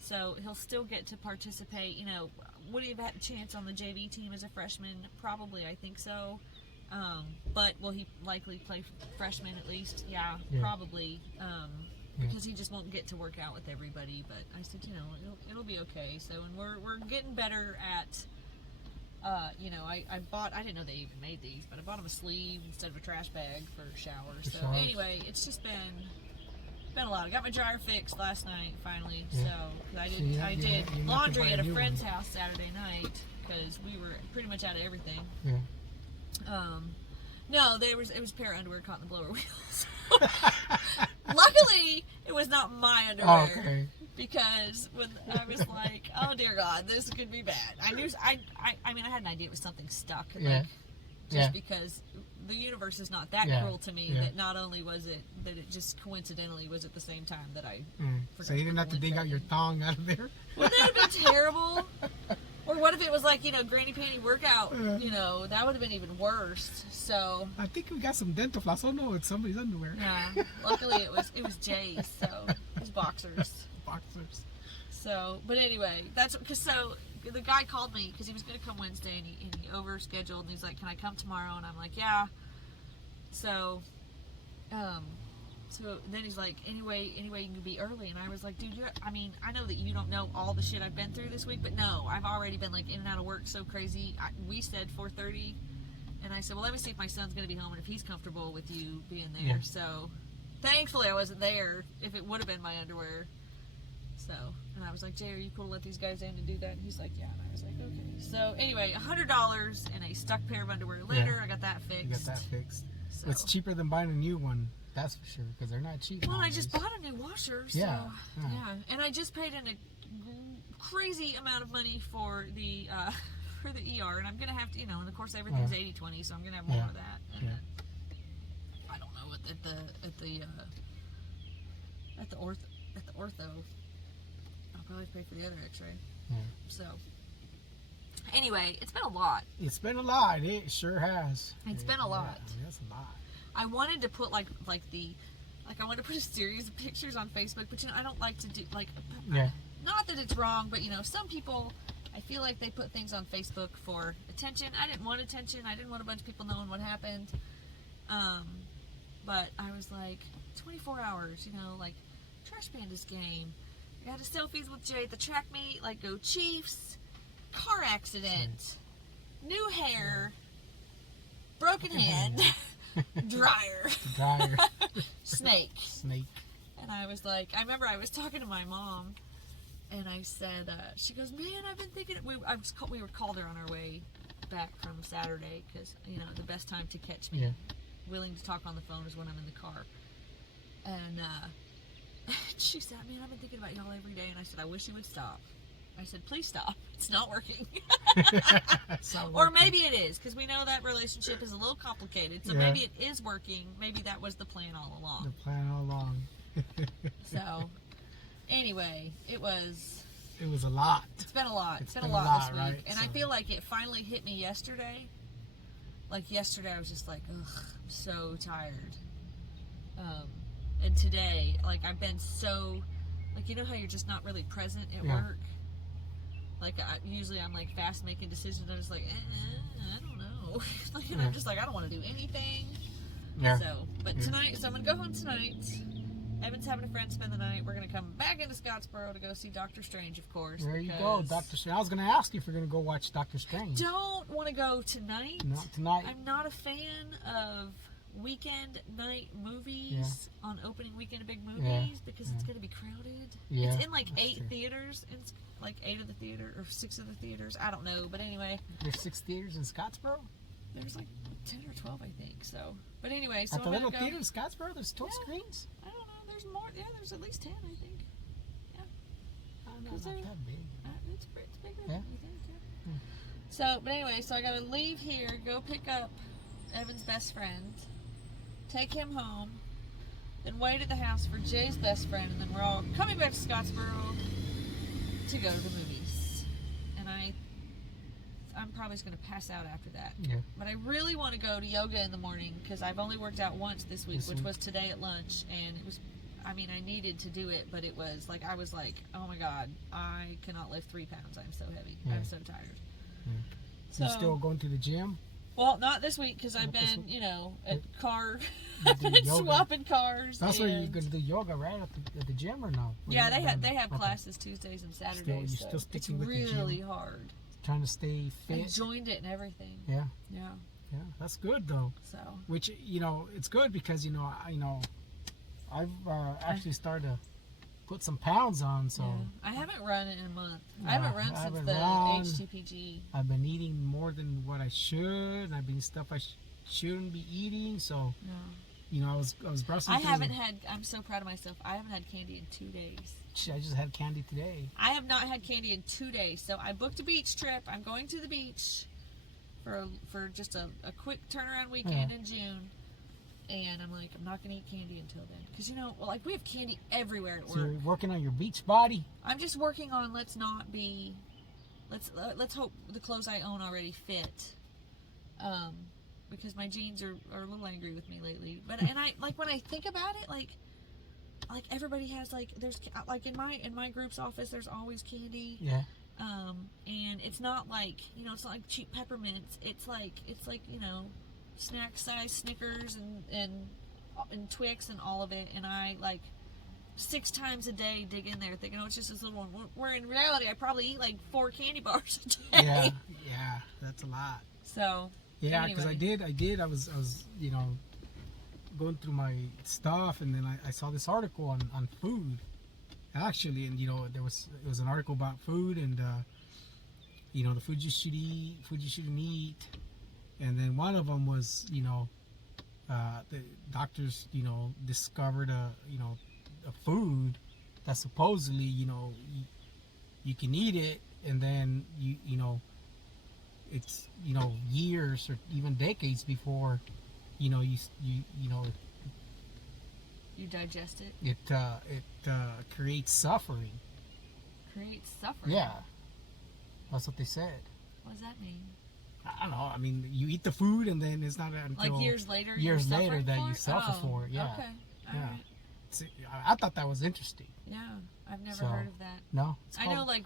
So he'll still get to participate. Would he have had a chance on the JV team as a freshman? Probably, I think so. But will he likely play freshman at least? Yeah. Probably. Because he just won't get to work out with everybody. But I said, it'll be okay. So, and we're getting better at. I didn't know they even made these, but I bought him a sleeve instead of a trash bag for showers. So anyway, it's just been a lot. I got my dryer fixed last night finally. So I did laundry at a friend's house Saturday night because we were pretty much out of everything. Yeah. No, it was a pair of underwear caught in the blower wheels. Luckily, it was not my underwear. Oh, okay. Because when I was like, oh dear God, this could be bad. I knew. I had an idea it was something stuck. Because the universe is not that cruel to me that not only was it that it just coincidentally was at the same time that I forgot. So you didn't have to dig out your thong out of there? Wouldn't that have been terrible? Or what if it was like, granny panty workout, that would have been even worse. So I think we got some dental floss. Oh no, it's somebody's underwear. Yeah. Luckily it was Jay's, so it was boxers. Boxers. So, but anyway, that's because the guy called me because he was going to come Wednesday, and he overscheduled, and he's like, can I come tomorrow? And I'm like, yeah. So then he's like, anyway you can be early. And I was like, dude, I know that you don't know all the shit I've been through this week, but no, I've already been like in and out of work so crazy. We said 4:30, and I said, well, let me see if my son's going to be home and if he's comfortable with you being there. So thankfully I wasn't there. If it would have been my underwear. So, and I was like, Jay, are you cool to let these guys in and do that? And he's like, yeah. And I was like, okay. So anyway, $100 and a stuck pair of underwear. Later, I got that fixed. You got that fixed. So. It's cheaper than buying a new one, that's for sure, because they're not cheap. Well, nowadays. I just bought a new washer. So, yeah. And I just paid in a crazy amount of money for the ER, and I'm gonna have to, and of course everything's 80/20, so I'm gonna have more of that. And I don't know at the ortho. I'll probably pay for the other X-ray. Yeah. So, anyway, it's been a lot. It's been a lot. It sure has. It's been a lot. Yeah, that's a lot. I wanted to put like the like I want to put a series of pictures on Facebook, but I don't like to do like. Yeah. Not that it's wrong, but some people, I feel like they put things on Facebook for attention. I didn't want attention. I didn't want a bunch of people knowing what happened. But I was like, 24 hours, like Trash Pandas game. I got a selfies with Jay at the track meet, like go Chiefs, car accident, new hair, broken hand, dryer, snake. And I was like, I remember I was talking to my mom, and I said, she goes, man, I've been thinking, we were called her on our way back from Saturday, because, the best time to catch me willing to talk on the phone is when I'm in the car. And she said, man, I've been thinking about y'all every day. And I said, I wish you would stop. I said, please stop. It's not working. Or maybe it is, because we know that relationship is a little complicated. So maybe it is working. Maybe that was the plan all along. The plan all along. So, anyway, it was a lot. It's been a lot. It's been a lot this week. Right? And I feel like it finally hit me yesterday. Like yesterday, I was just like, ugh, I'm so tired. And today, like, I've been so, like, how you're just not really present at work? Like, usually I'm, like, fast making decisions. I'm just like, I don't know. Like, and I'm just like, I don't want to do anything. Yeah. So, but tonight, I'm going to go home tonight. Evan's having a friend spend the night. We're going to come back into Scottsboro to go see Doctor Strange, of course. There you go, Doctor Strange. I was going to ask you if you're going to go watch Doctor Strange. Don't want to go tonight. Not tonight. I'm not a fan of weekend night movies on opening weekend of big movies because it's going to be crowded. Yeah, it's in like 8 theaters. It's like 8 of the theater or 6 of the theaters. I don't know, but anyway. There's 6 theaters in Scottsboro? There's like 10 or 12, I think. So, but anyway, so at the little theater in Scottsboro, there's 12 screens. I don't know. There's more. Yeah, there's at least 10, I think. Yeah. I don't know. Not that big. It's bigger than you think. Yeah. So, but anyway, so I got to leave here, go pick up Evan's best friend, take him home, then wait at the house for Jay's best friend, and then we're all coming back to Scottsboro to go to the movies. And I'm probably just going to pass out after that. Yeah. But I really want to go to yoga in the morning because I've only worked out once this week, which was today at lunch, and it was, I needed to do it, but it was like, I was like, oh my God, I cannot lift 3 pounds. I'm so heavy. Yeah. I'm so tired. Yeah. So, you still going to the gym? Well, not this week because I've been, at I've been yoga. Swapping cars. That's where you're going to do yoga, right? At the gym or no? Yeah, they have classes Tuesdays and Saturdays. You're still sticking with the gym. It's really hard. Trying to stay fit. I joined it and everything. Yeah. Yeah. Yeah, that's good though. So. Which it's good because I've actually started to put some pounds on. So. Yeah. I haven't run in a month. I haven't run since the HTPG. I've been eating more than what I should. I've been stuff I shouldn't be eating. So. No. I was brushing. I'm so proud of myself. I haven't had candy in 2 days. I just had candy today. I have not had candy in 2 days. So I booked a beach trip. I'm going to the beach for just a quick turnaround weekend in June. And I'm like, I'm not going to eat candy until then. Because, we have candy everywhere at work. So you're working on your beach body? I'm just working on let's hope the clothes I own already fit. Because my jeans are a little angry with me lately. But and I when I think about it, like everybody has there's in my group's office there's always candy. Yeah. And it's not it's not like cheap peppermints. It's like snack size Snickers and Twix and all of it. And I 6 times a day dig in there thinking, it's just this little one. Where in reality I probably eat 4 candy bars a day. Yeah, that's a lot. So. Yeah, because anyway. I was going through my stuff, and then I saw this article on food, actually, and it was an article about food and the food you should eat, food you shouldn't eat, and then one of them was the doctors discovered a food that supposedly you can eat it, and then it's years or even decades before you digest it. It creates suffering. Creates suffering. Yeah, that's what they said. What does that mean? I don't know. I mean, you eat the food and then it's not until years later that you suffer for it. Yeah. Okay. All right. I thought that was interesting. Yeah, I've never So, heard of that. No, I know, like,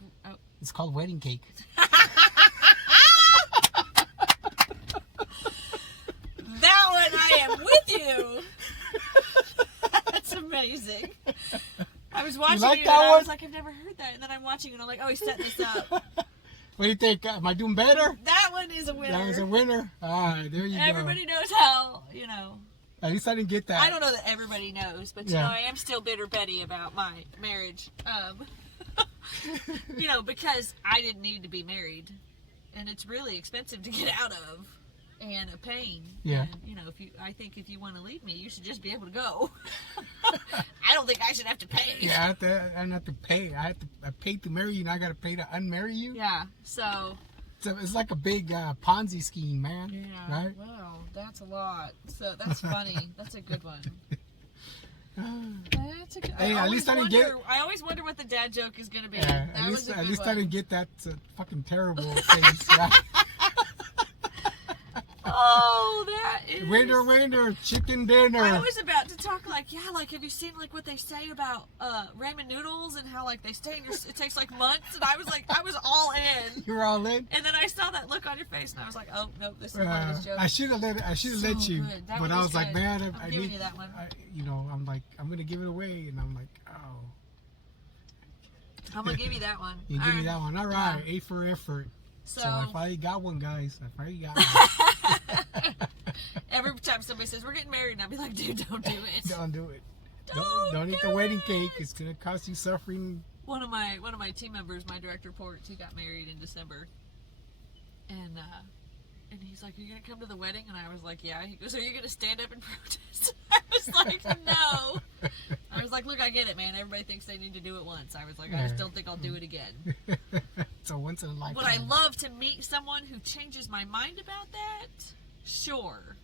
it's called wedding cake. that one I am with you. That's amazing. I was watching like it that and I one? was like, I've never heard that. And then I'm watching it and I'm like, oh, he's setting this up. What do you think? Am I doing better? That one is a winner. That was a winner. All right, there you Everybody go. knows how, you know. At least I didn't get that. I don't know that everybody knows, but you Yeah. know, I am still bitter Betty about my marriage. You know, because I didn't need to be married, and it's really expensive to get out of, and a pain. Yeah. And, you know, I think if you want to leave me, you should just be able to go. I don't think I should have to pay. Yeah, I don't have to pay. I paid to marry you, and I got to pay to unmarry you. Yeah. So. It's like a big Ponzi scheme, man. Yeah. Right? Wow, that's a lot. So that's funny. That's a good one. That's a good. Hey, at least I didn't get. I always wonder what the dad joke is gonna be. Yeah, That was a at good least one. I didn't get that fucking terrible face. Right? Oh, that is. Winner, chicken dinner. I was about to talk like, yeah, like have you seen like what they say about ramen noodles and how like they stay in your, it takes like months, and I was like, I was all in. You were all in. And then I saw that look on your face, and I was like, oh no, this is one of his jokes. I should have let you, good. That but one I was was like, good. man, I'm I giving need you that one. I'm like, I'm gonna give it away, and I'm like, oh, I'm gonna give you that one. you give me that one. All right, Yeah. A for effort. So I finally got one, guys. I finally got one. every time somebody says we're getting married, and I'll be like, dude, don't do it. Don't do it. Don't eat do the wedding it. cake. It's gonna cost you suffering. One of my team members, my direct reports, he got married in December, and he's like, "Are you gonna come to the wedding?" And I was like, "Yeah." He goes, "Are you gonna stand up and protest?" I was like, "No." I was like, "Look, I get it, man. Everybody thinks they need to do it once." I was like, "I just don't think I'll do it again." So once in a lifetime. Would I love to meet someone who changes my mind about that? Sure,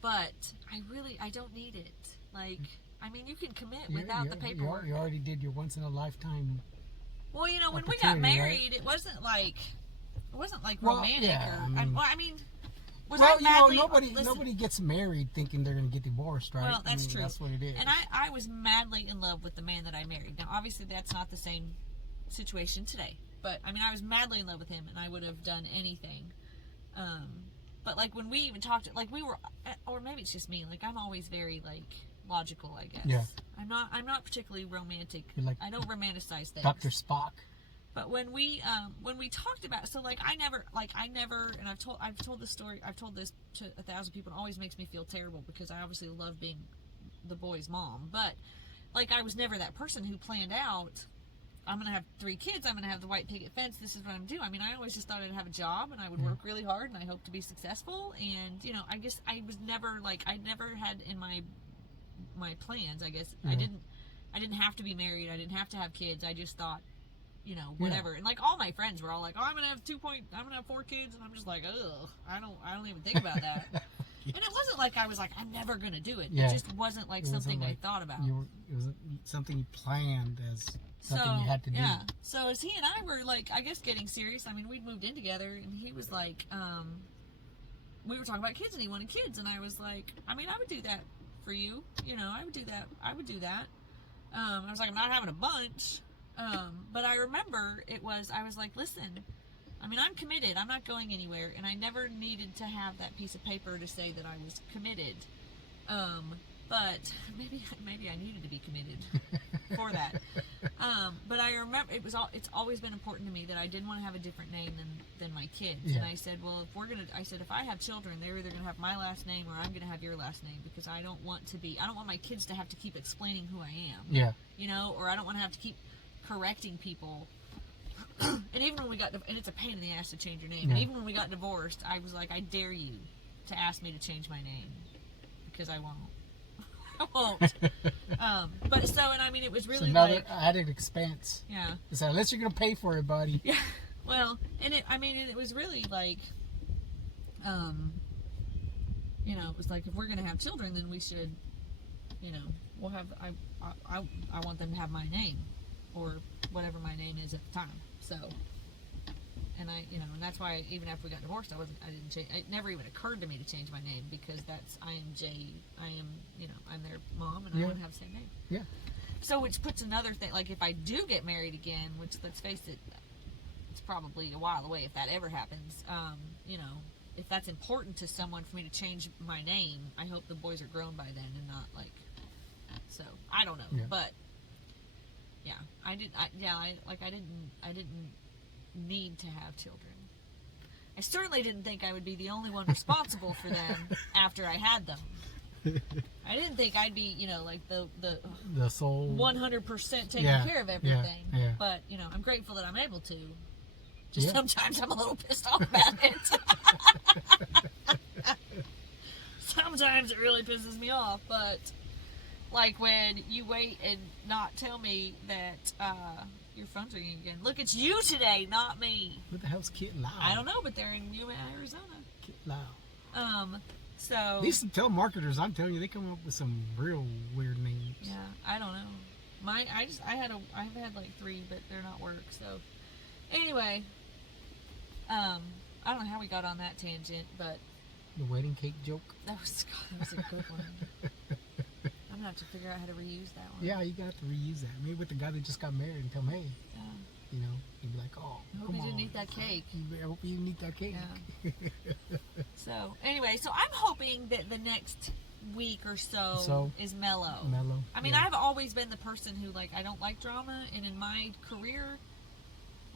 but I don't need it. Like, I mean, you can commit without the paperwork. You already did your once in a lifetime. Well, you know, when we got married, right? It wasn't like romantic. Yeah, or, I mean, was well, I madly, nobody gets married thinking they're gonna get divorced, right? Well, that's true. That's what it is. And I was madly in love with the man that I married. Now, obviously, that's not the same situation today. But I mean, I was madly in love with him, and I would have done anything. But like when we even talked, like we were, or maybe it's just me. Like I'm always very like logical, I guess. Yeah. I'm not particularly romantic. You're like I don't romanticize things. Dr. Spock. But when we talked about, so like I never, and I've told this story, I've told this to 1,000 people. It always makes me feel terrible because I obviously love being the boy's mom, but like I was never that person who planned out, I'm gonna have 3 kids, I'm gonna have the white picket fence, this is what I'm doing. I mean, I always just thought I'd have a job and I would work really hard and I hope to be successful. And you know, I guess I was never like, I never had in my plans, I guess I didn't have to be married, I didn't have to have kids. I just thought, you know, whatever. And like all my friends were all like, "Oh, I'm gonna have 4 kids," and I'm just like, "Ugh, I don't even think about that." And it wasn't like I was like, "I'm never gonna do it." Yeah. It just wasn't like something I thought about. It was something you planned as something you had to do. Yeah. So as he and I were like, I guess getting serious. I mean, we'd moved in together, and he was like, we were talking about kids, and he wanted kids, and I was like, I mean, I would do that for you. You know, I would do that. I was like, I'm not having a bunch. But I remember I was like, listen, I mean, I'm committed. I'm not going anywhere. And I never needed to have that piece of paper to say that I was committed. But maybe I needed to be committed for that. But I remember it's always been important to me that I didn't want to have a different name than my kids. Yeah. And I said, well, if I have children, they're either going to have my last name or I'm going to have your last name, because I don't want my kids to have to keep explaining who I am. Yeah. You know, or I don't want to have to keep correcting people. And even when and it's a pain in the ass to change your name. Yeah. And even when we got divorced, I was like, I dare you to ask me to change my name, because I won't. I won't. But so, and I mean, it was really another like added expense. Yeah. So unless you're gonna pay for it, buddy. Yeah. Well, and it was really like, you know, it was like, if we're gonna have children, then we should, you know, we'll have. I want them to have my name, or whatever my name is at the time. So. and and that's why even after we got divorced, I didn't change. It never even occurred to me to change my name because I am I'm their mom, and I want to have the same name. Yeah. So, which puts another thing, like if I do get married again, which let's face it, it's probably a while away if that ever happens. If that's important to someone for me to change my name, I hope the boys are grown by then and not like. So I don't know, but yeah, I didn't need to have children. I certainly didn't think I would be the only one responsible for them after I had them. I didn't think I'd be, like the sole 100% taking care of everything. Yeah. But I'm grateful that I'm able to. Just sometimes I'm a little pissed off about it. Sometimes it really pisses me off, but like when you wait and not tell me that your phone's ringing again. Look, it's you today, not me. What the hell's Kit Loud? I don't know, but they're in Yuma, Arizona. Kit Loud. So these telemarketers, I'm telling you, they come up with some real weird names. Yeah, I don't know. I've had like 3, but they're not work. So anyway, I don't know how we got on that tangent, but the wedding cake joke. That was a good one. I'm gonna have to figure out how to reuse that one. Yeah, you got to reuse that. Maybe with the guy that just got married and tell him, hey, you'd be like, oh, I hope you didn't eat that cake. I hope you didn't eat that cake. Yeah. So anyway, I'm hoping that the next week or so is mellow. I mean, I've always been the person who I don't like drama, and in my career,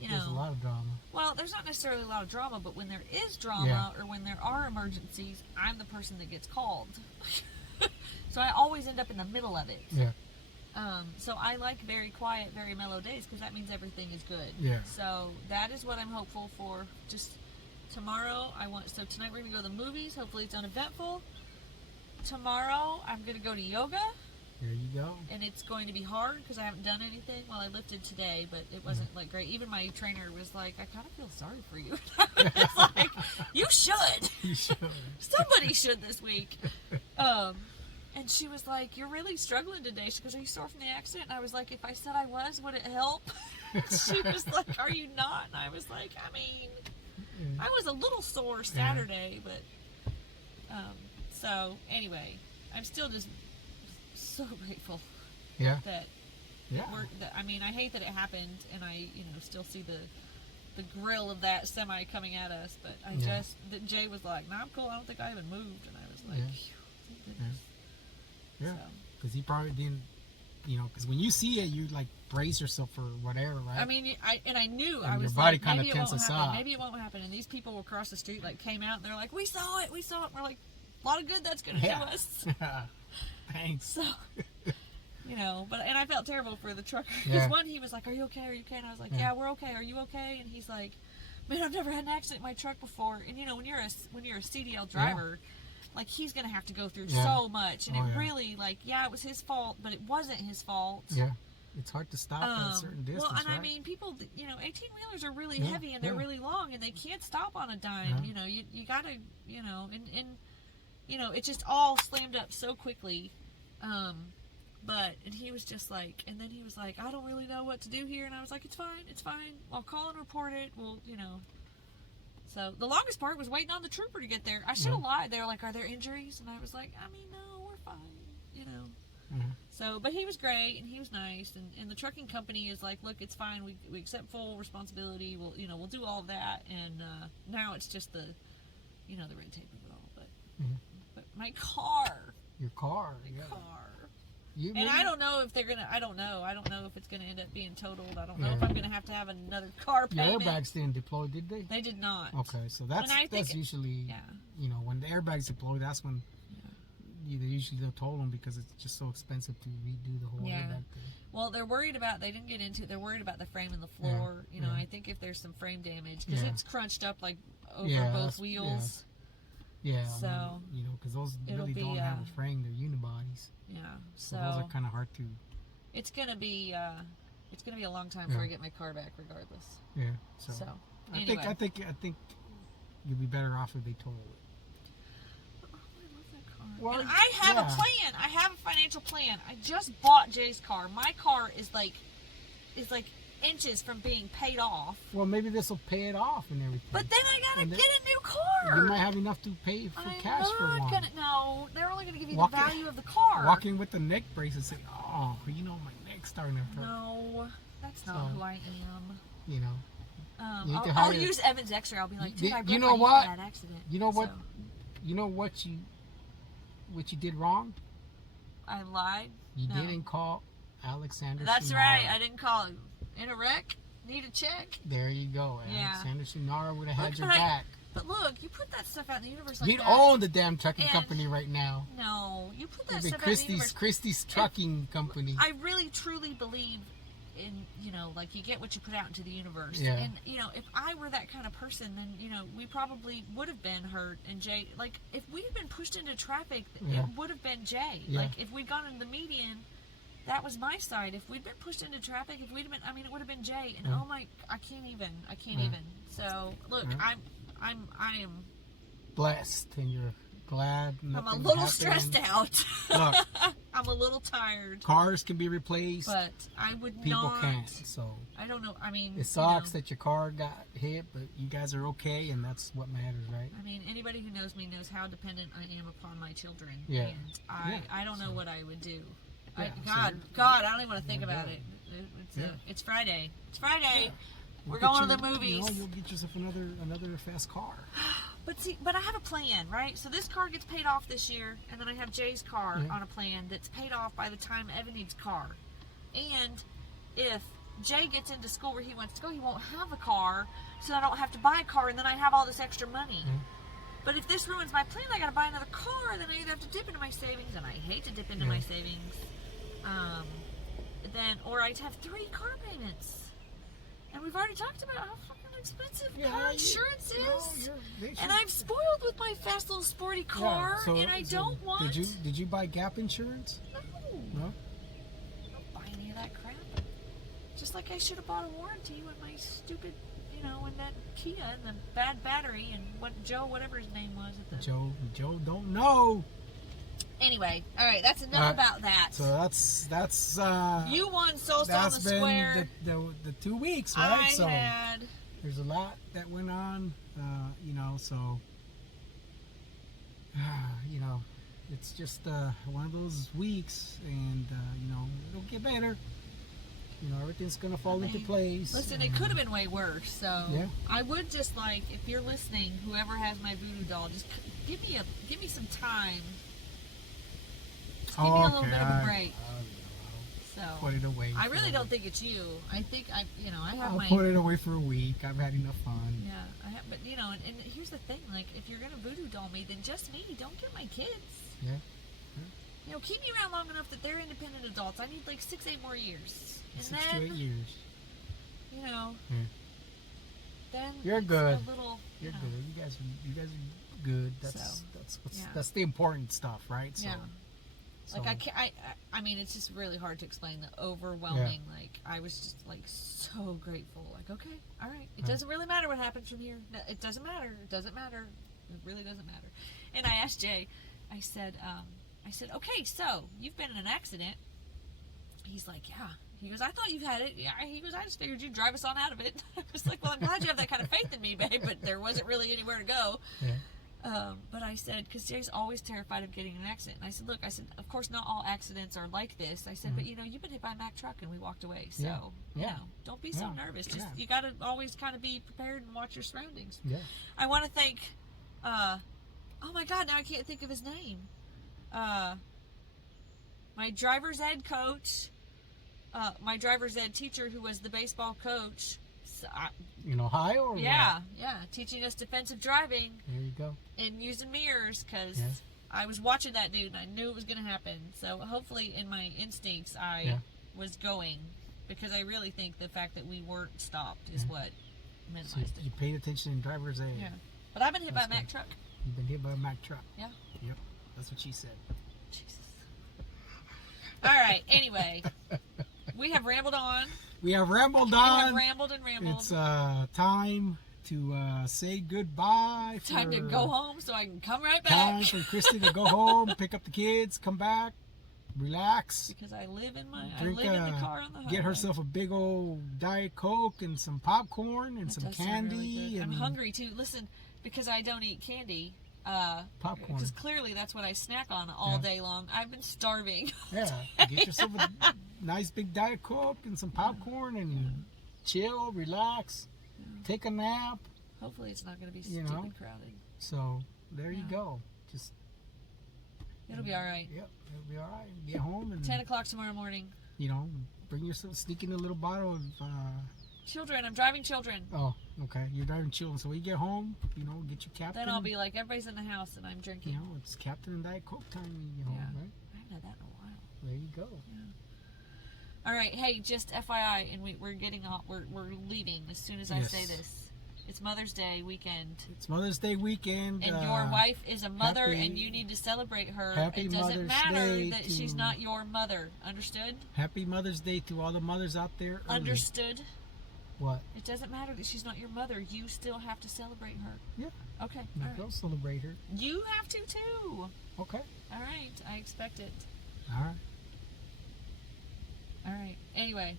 there's a lot of drama. Well, there's not necessarily a lot of drama, but when there is drama or when there are emergencies, I'm the person that gets called. So I always end up in the middle of it. Yeah. So I like very quiet, very mellow days because that means everything is good. Yeah. So that is what I'm hopeful for. Just tomorrow, so tonight we're going to go to the movies. Hopefully it's uneventful. Tomorrow, I'm going to go to yoga. There you go. And it's going to be hard because I haven't done anything. Well, I lifted today, but it wasn't great. Even my trainer was like, I kind of feel sorry for you. It's like, you should. You should. Somebody should this week. And she was like, you're really struggling today. She goes, are you sore from the accident? And I was like, if I said I was, would it help? She was like, are you not? And I was like, I mean, I was a little sore Saturday, but, so anyway, I'm still just so grateful. Yeah. That I mean, I hate that it happened, and I, still see the grill of that semi coming at us, but Jay was like, no, I'm cool. I don't think I even moved. And I was like, thank goodness. Yeah, because he probably didn't, because when you see it, you brace yourself for whatever, right? I mean, I knew, and I was your body like, kind maybe of it won't tenses happen. up. Maybe it won't happen. And these people across the street came out and they're like, we saw it. We're like, a lot of good that's going to do us. Thanks. So, and I felt terrible for the trucker. Because one, he was like, are you okay? Are you okay? And I was like, yeah, we're okay. Are you okay? And he's like, man, I've never had an accident in my truck before. And when you're a CDL driver, he's gonna have to go through so much, and it really, it was his fault, but it wasn't his fault. Yeah, it's hard to stop at a certain distance. Well, and right? I mean, people, 18-wheelers are really heavy, and they're really long, and they can't stop on a dime. You gotta, and it just all slammed up so quickly. And he was just like, and then he was like, I don't really know what to do here, and I was like, it's fine. I'll call and report it. Well, So the longest part was waiting on the trooper to get there. I should have lied. They were like, are there injuries? And I was like, I mean, no, we're fine, So, but he was great, and he was nice. And the trucking company is like, look, it's fine. We accept full responsibility. We'll do all of that. And now it's just the red tape of it all. But my car. Your car. My car. And I don't know if they're gonna. I don't know if it's gonna end up being totaled. I don't know if I'm gonna have to have another car payment. Your airbags didn't deploy, did they? They did not. Okay, so that's usually when the airbags deploy, that's when they'll total them because it's just so expensive to redo the whole airbag thing. Well, they're worried about. They didn't get into it. They're worried about the frame and the floor. I think if there's some frame damage because it's crunched up over both wheels. Yeah. So because those really don't have a frame; they're unibodies. Yeah. So those are kind of hard to. It's gonna be a long time before I get my car back, regardless. Yeah. So anyway. I think you'll be better off if they total it. Oh, I love that car. Well, and I have a plan. I have a financial plan. I just bought Jay's car. My car is inches from being paid off. Well, maybe this will pay it off and everything. But then I gotta And get a new car. You might have enough to pay for cash for one. No, they're only gonna give you Walk the value of the car. Walking with the neck brace and saying, "Oh, you know, my neck's starting to hurt." No, that's not who I am. You know. I'll use Evan's X-ray. I'll be like, dude, I broke you know my what? in that accident. You know what? So, You know what you did wrong? I lied. You didn't call Alexander. That's Shinara. right. I didn't call him. In a wreck? Need a check? There you go. Yeah. Alexander Shinara would have had your But back. But look, you put that stuff out in the universe like You'd that. own the damn trucking And- company right now. No, you put that It'd be stuff out in the universe. Kristi's trucking company. I really, truly believe in, like you get what you put out into the universe. Yeah. And, if I were that kind of person, then, we probably would have been hurt. And Jay, like, if we'd been pushed into traffic, Yeah. it would have been Jay. Yeah. Like, if we'd gone into the median, that was my side. If we'd been pushed into traffic, if we'd have been, it would have been Jay. And Yeah. oh my, I can't even. Yeah. So, look, Yeah. I am Blessed, and you're glad. I'm a nothing little happened. stressed out. Look. I'm a little tired. Cars can be replaced. But I would People not. can't. So I don't know. it sucks that your car got hit, but you guys are okay, and that's what matters, right? Anybody who knows me knows how dependent I am upon my children. Yeah. And I don't know what I would do. Yeah, God, I don't even want to think Yeah, about yeah. it. It's Yeah. Friday. It's Friday. We're You'll going get to the movies. You'll get yourself another fast car. But I have a plan, right? So this car gets paid off this year, and then I have Jay's car Yeah. on a plan that's paid off by the time Evan needs a car. And if Jay gets into school where he wants to go, he won't have a car, so I don't have to buy a car, and then I have all this extra money. Yeah. But if this ruins my plan, I gotta buy another car, then I either have to dip into my savings, and I hate to dip into my savings. Or I'd have 3 car payments. And we've already talked about how fucking expensive car insurance is. And I'm spoiled with my fast little sporty car, and I don't want. Did you buy Gap insurance? No. No. I don't buy any of that crap. Just like I should have bought a warranty with my stupid, and that Kia and the bad battery and whatever his name was at the. Joe don't know. Anyway, all right, that's enough about that. So that's You won Salsa on the Square. Been the 2 weeks, right? I had. There's a lot that went on, so it's just one of those weeks, and it'll get better. Everything's gonna fall into place. Listen, it could have been way worse. So Yeah. I would just like, if you're listening, whoever has my voodoo doll, just give me some time. Just give me a little bit of a break. So Put it away. I really don't think it's you. I think I have I'll my. put it away for a week. I've had enough fun. Yeah, I have, but and here's the thing: like, if you're gonna voodoo doll me, then just me. Don't get my kids. Yeah. Keep me around long enough that they're independent adults. I need like 6-8 more years, and 6 then to 8 years. Then You're it's good. A little, You're good. You guys are good. That's the important stuff, right? So, yeah. Like I can't. I mean, it's just really hard to explain the overwhelming. Like I was just like so grateful. Like okay, all right. It doesn't really matter what happens from here. No, it doesn't matter. It doesn't matter. It really doesn't matter. And I asked Jay. I said, okay, so you've been in an accident. He's like, yeah. He goes, I thought you had it. Yeah. He goes, I just figured you'd drive us on out of it. I was like, well, I'm glad you have that kind of faith in me, babe. But there wasn't really anywhere to go. Yeah. But I said, because Jay's always terrified of getting in an accident. And I said, look, of course, not all accidents are like this. I said, but you've been hit by a Mack truck and we walked away. So, don't be so nervous. Just, you got to always kind of be prepared and watch your surroundings. Yeah. I want to thank, oh my God, now I can't think of his name. My driver's ed coach, my driver's ed teacher who was the baseball coach. In Ohio? Or yeah, teaching us defensive driving. There you go. And using mirrors, because I was watching that dude and I knew it was going to happen. So hopefully in my instincts I was going, because I really think the fact that we weren't stopped is what minimized it. You paid attention in driver's ed. Yeah. But I've been hit by a Mack truck. You've been hit by a Mack truck. Yeah. Yep. That's what she said. Jesus. All right. Anyway, we have rambled on. We have rambled on. We have rambled and rambled. It's time to say goodbye. Time to go home so I can come right back. Time for Kristi to go home, pick up the kids, come back, relax, because I live in the car on the highway. get herself a big old Diet Coke and some popcorn and some candy. Really good. and I'm hungry too. Listen, because I don't eat candy. Popcorn. Because clearly that's what I snack on all day long. I've been starving. Yeah, get yourself a nice big Diet Coke and some popcorn and chill, relax, take a nap. Hopefully it's not going to be stupid crowded. So there you go. Just it'll be all right. Yep, it'll be all right. Be at home and 10 o'clock tomorrow morning. Bring yourself, sneak in a little bottle of. Children, I'm driving children. Oh, okay. You're driving children. So when you get home, get your Captain. Then I'll be like, everybody's in the house and I'm drinking. It's Captain and Diet Coke time when you get home, right? I haven't had that in a while. There you go. Yeah. All right. Hey, just FYI, and we're getting off. We're leaving as soon as I say this. It's Mother's Day weekend. It's Mother's Day weekend. And your wife is a mother, and you need to celebrate her. It doesn't matter that she's not your mother. Understood? Happy Mother's Day to all the mothers out there. Understood? What? It doesn't matter that she's not your mother. You still have to celebrate her. Yeah. Okay. Go celebrate her. You have to too. Okay. All right. I expect it. All right. All right. Anyway,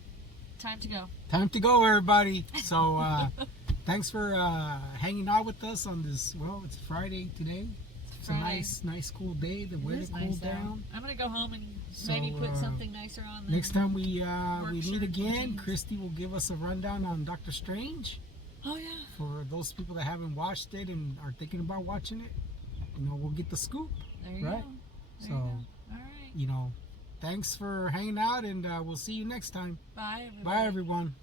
time to go. Time to go, everybody. So, thanks for hanging out with us on this. Well, it's Friday today. It's a nice, cool day. The weather cooled down. I'm gonna go home and maybe put something nicer on. Next time we meet again, Kristi will give us a rundown on Doctor Strange. Oh yeah. For those people that haven't watched it and are thinking about watching it, we'll get the scoop. There you go. Right? There you go. All right. Thanks for hanging out, and we'll see you next time. Bye, everybody. Bye, everyone.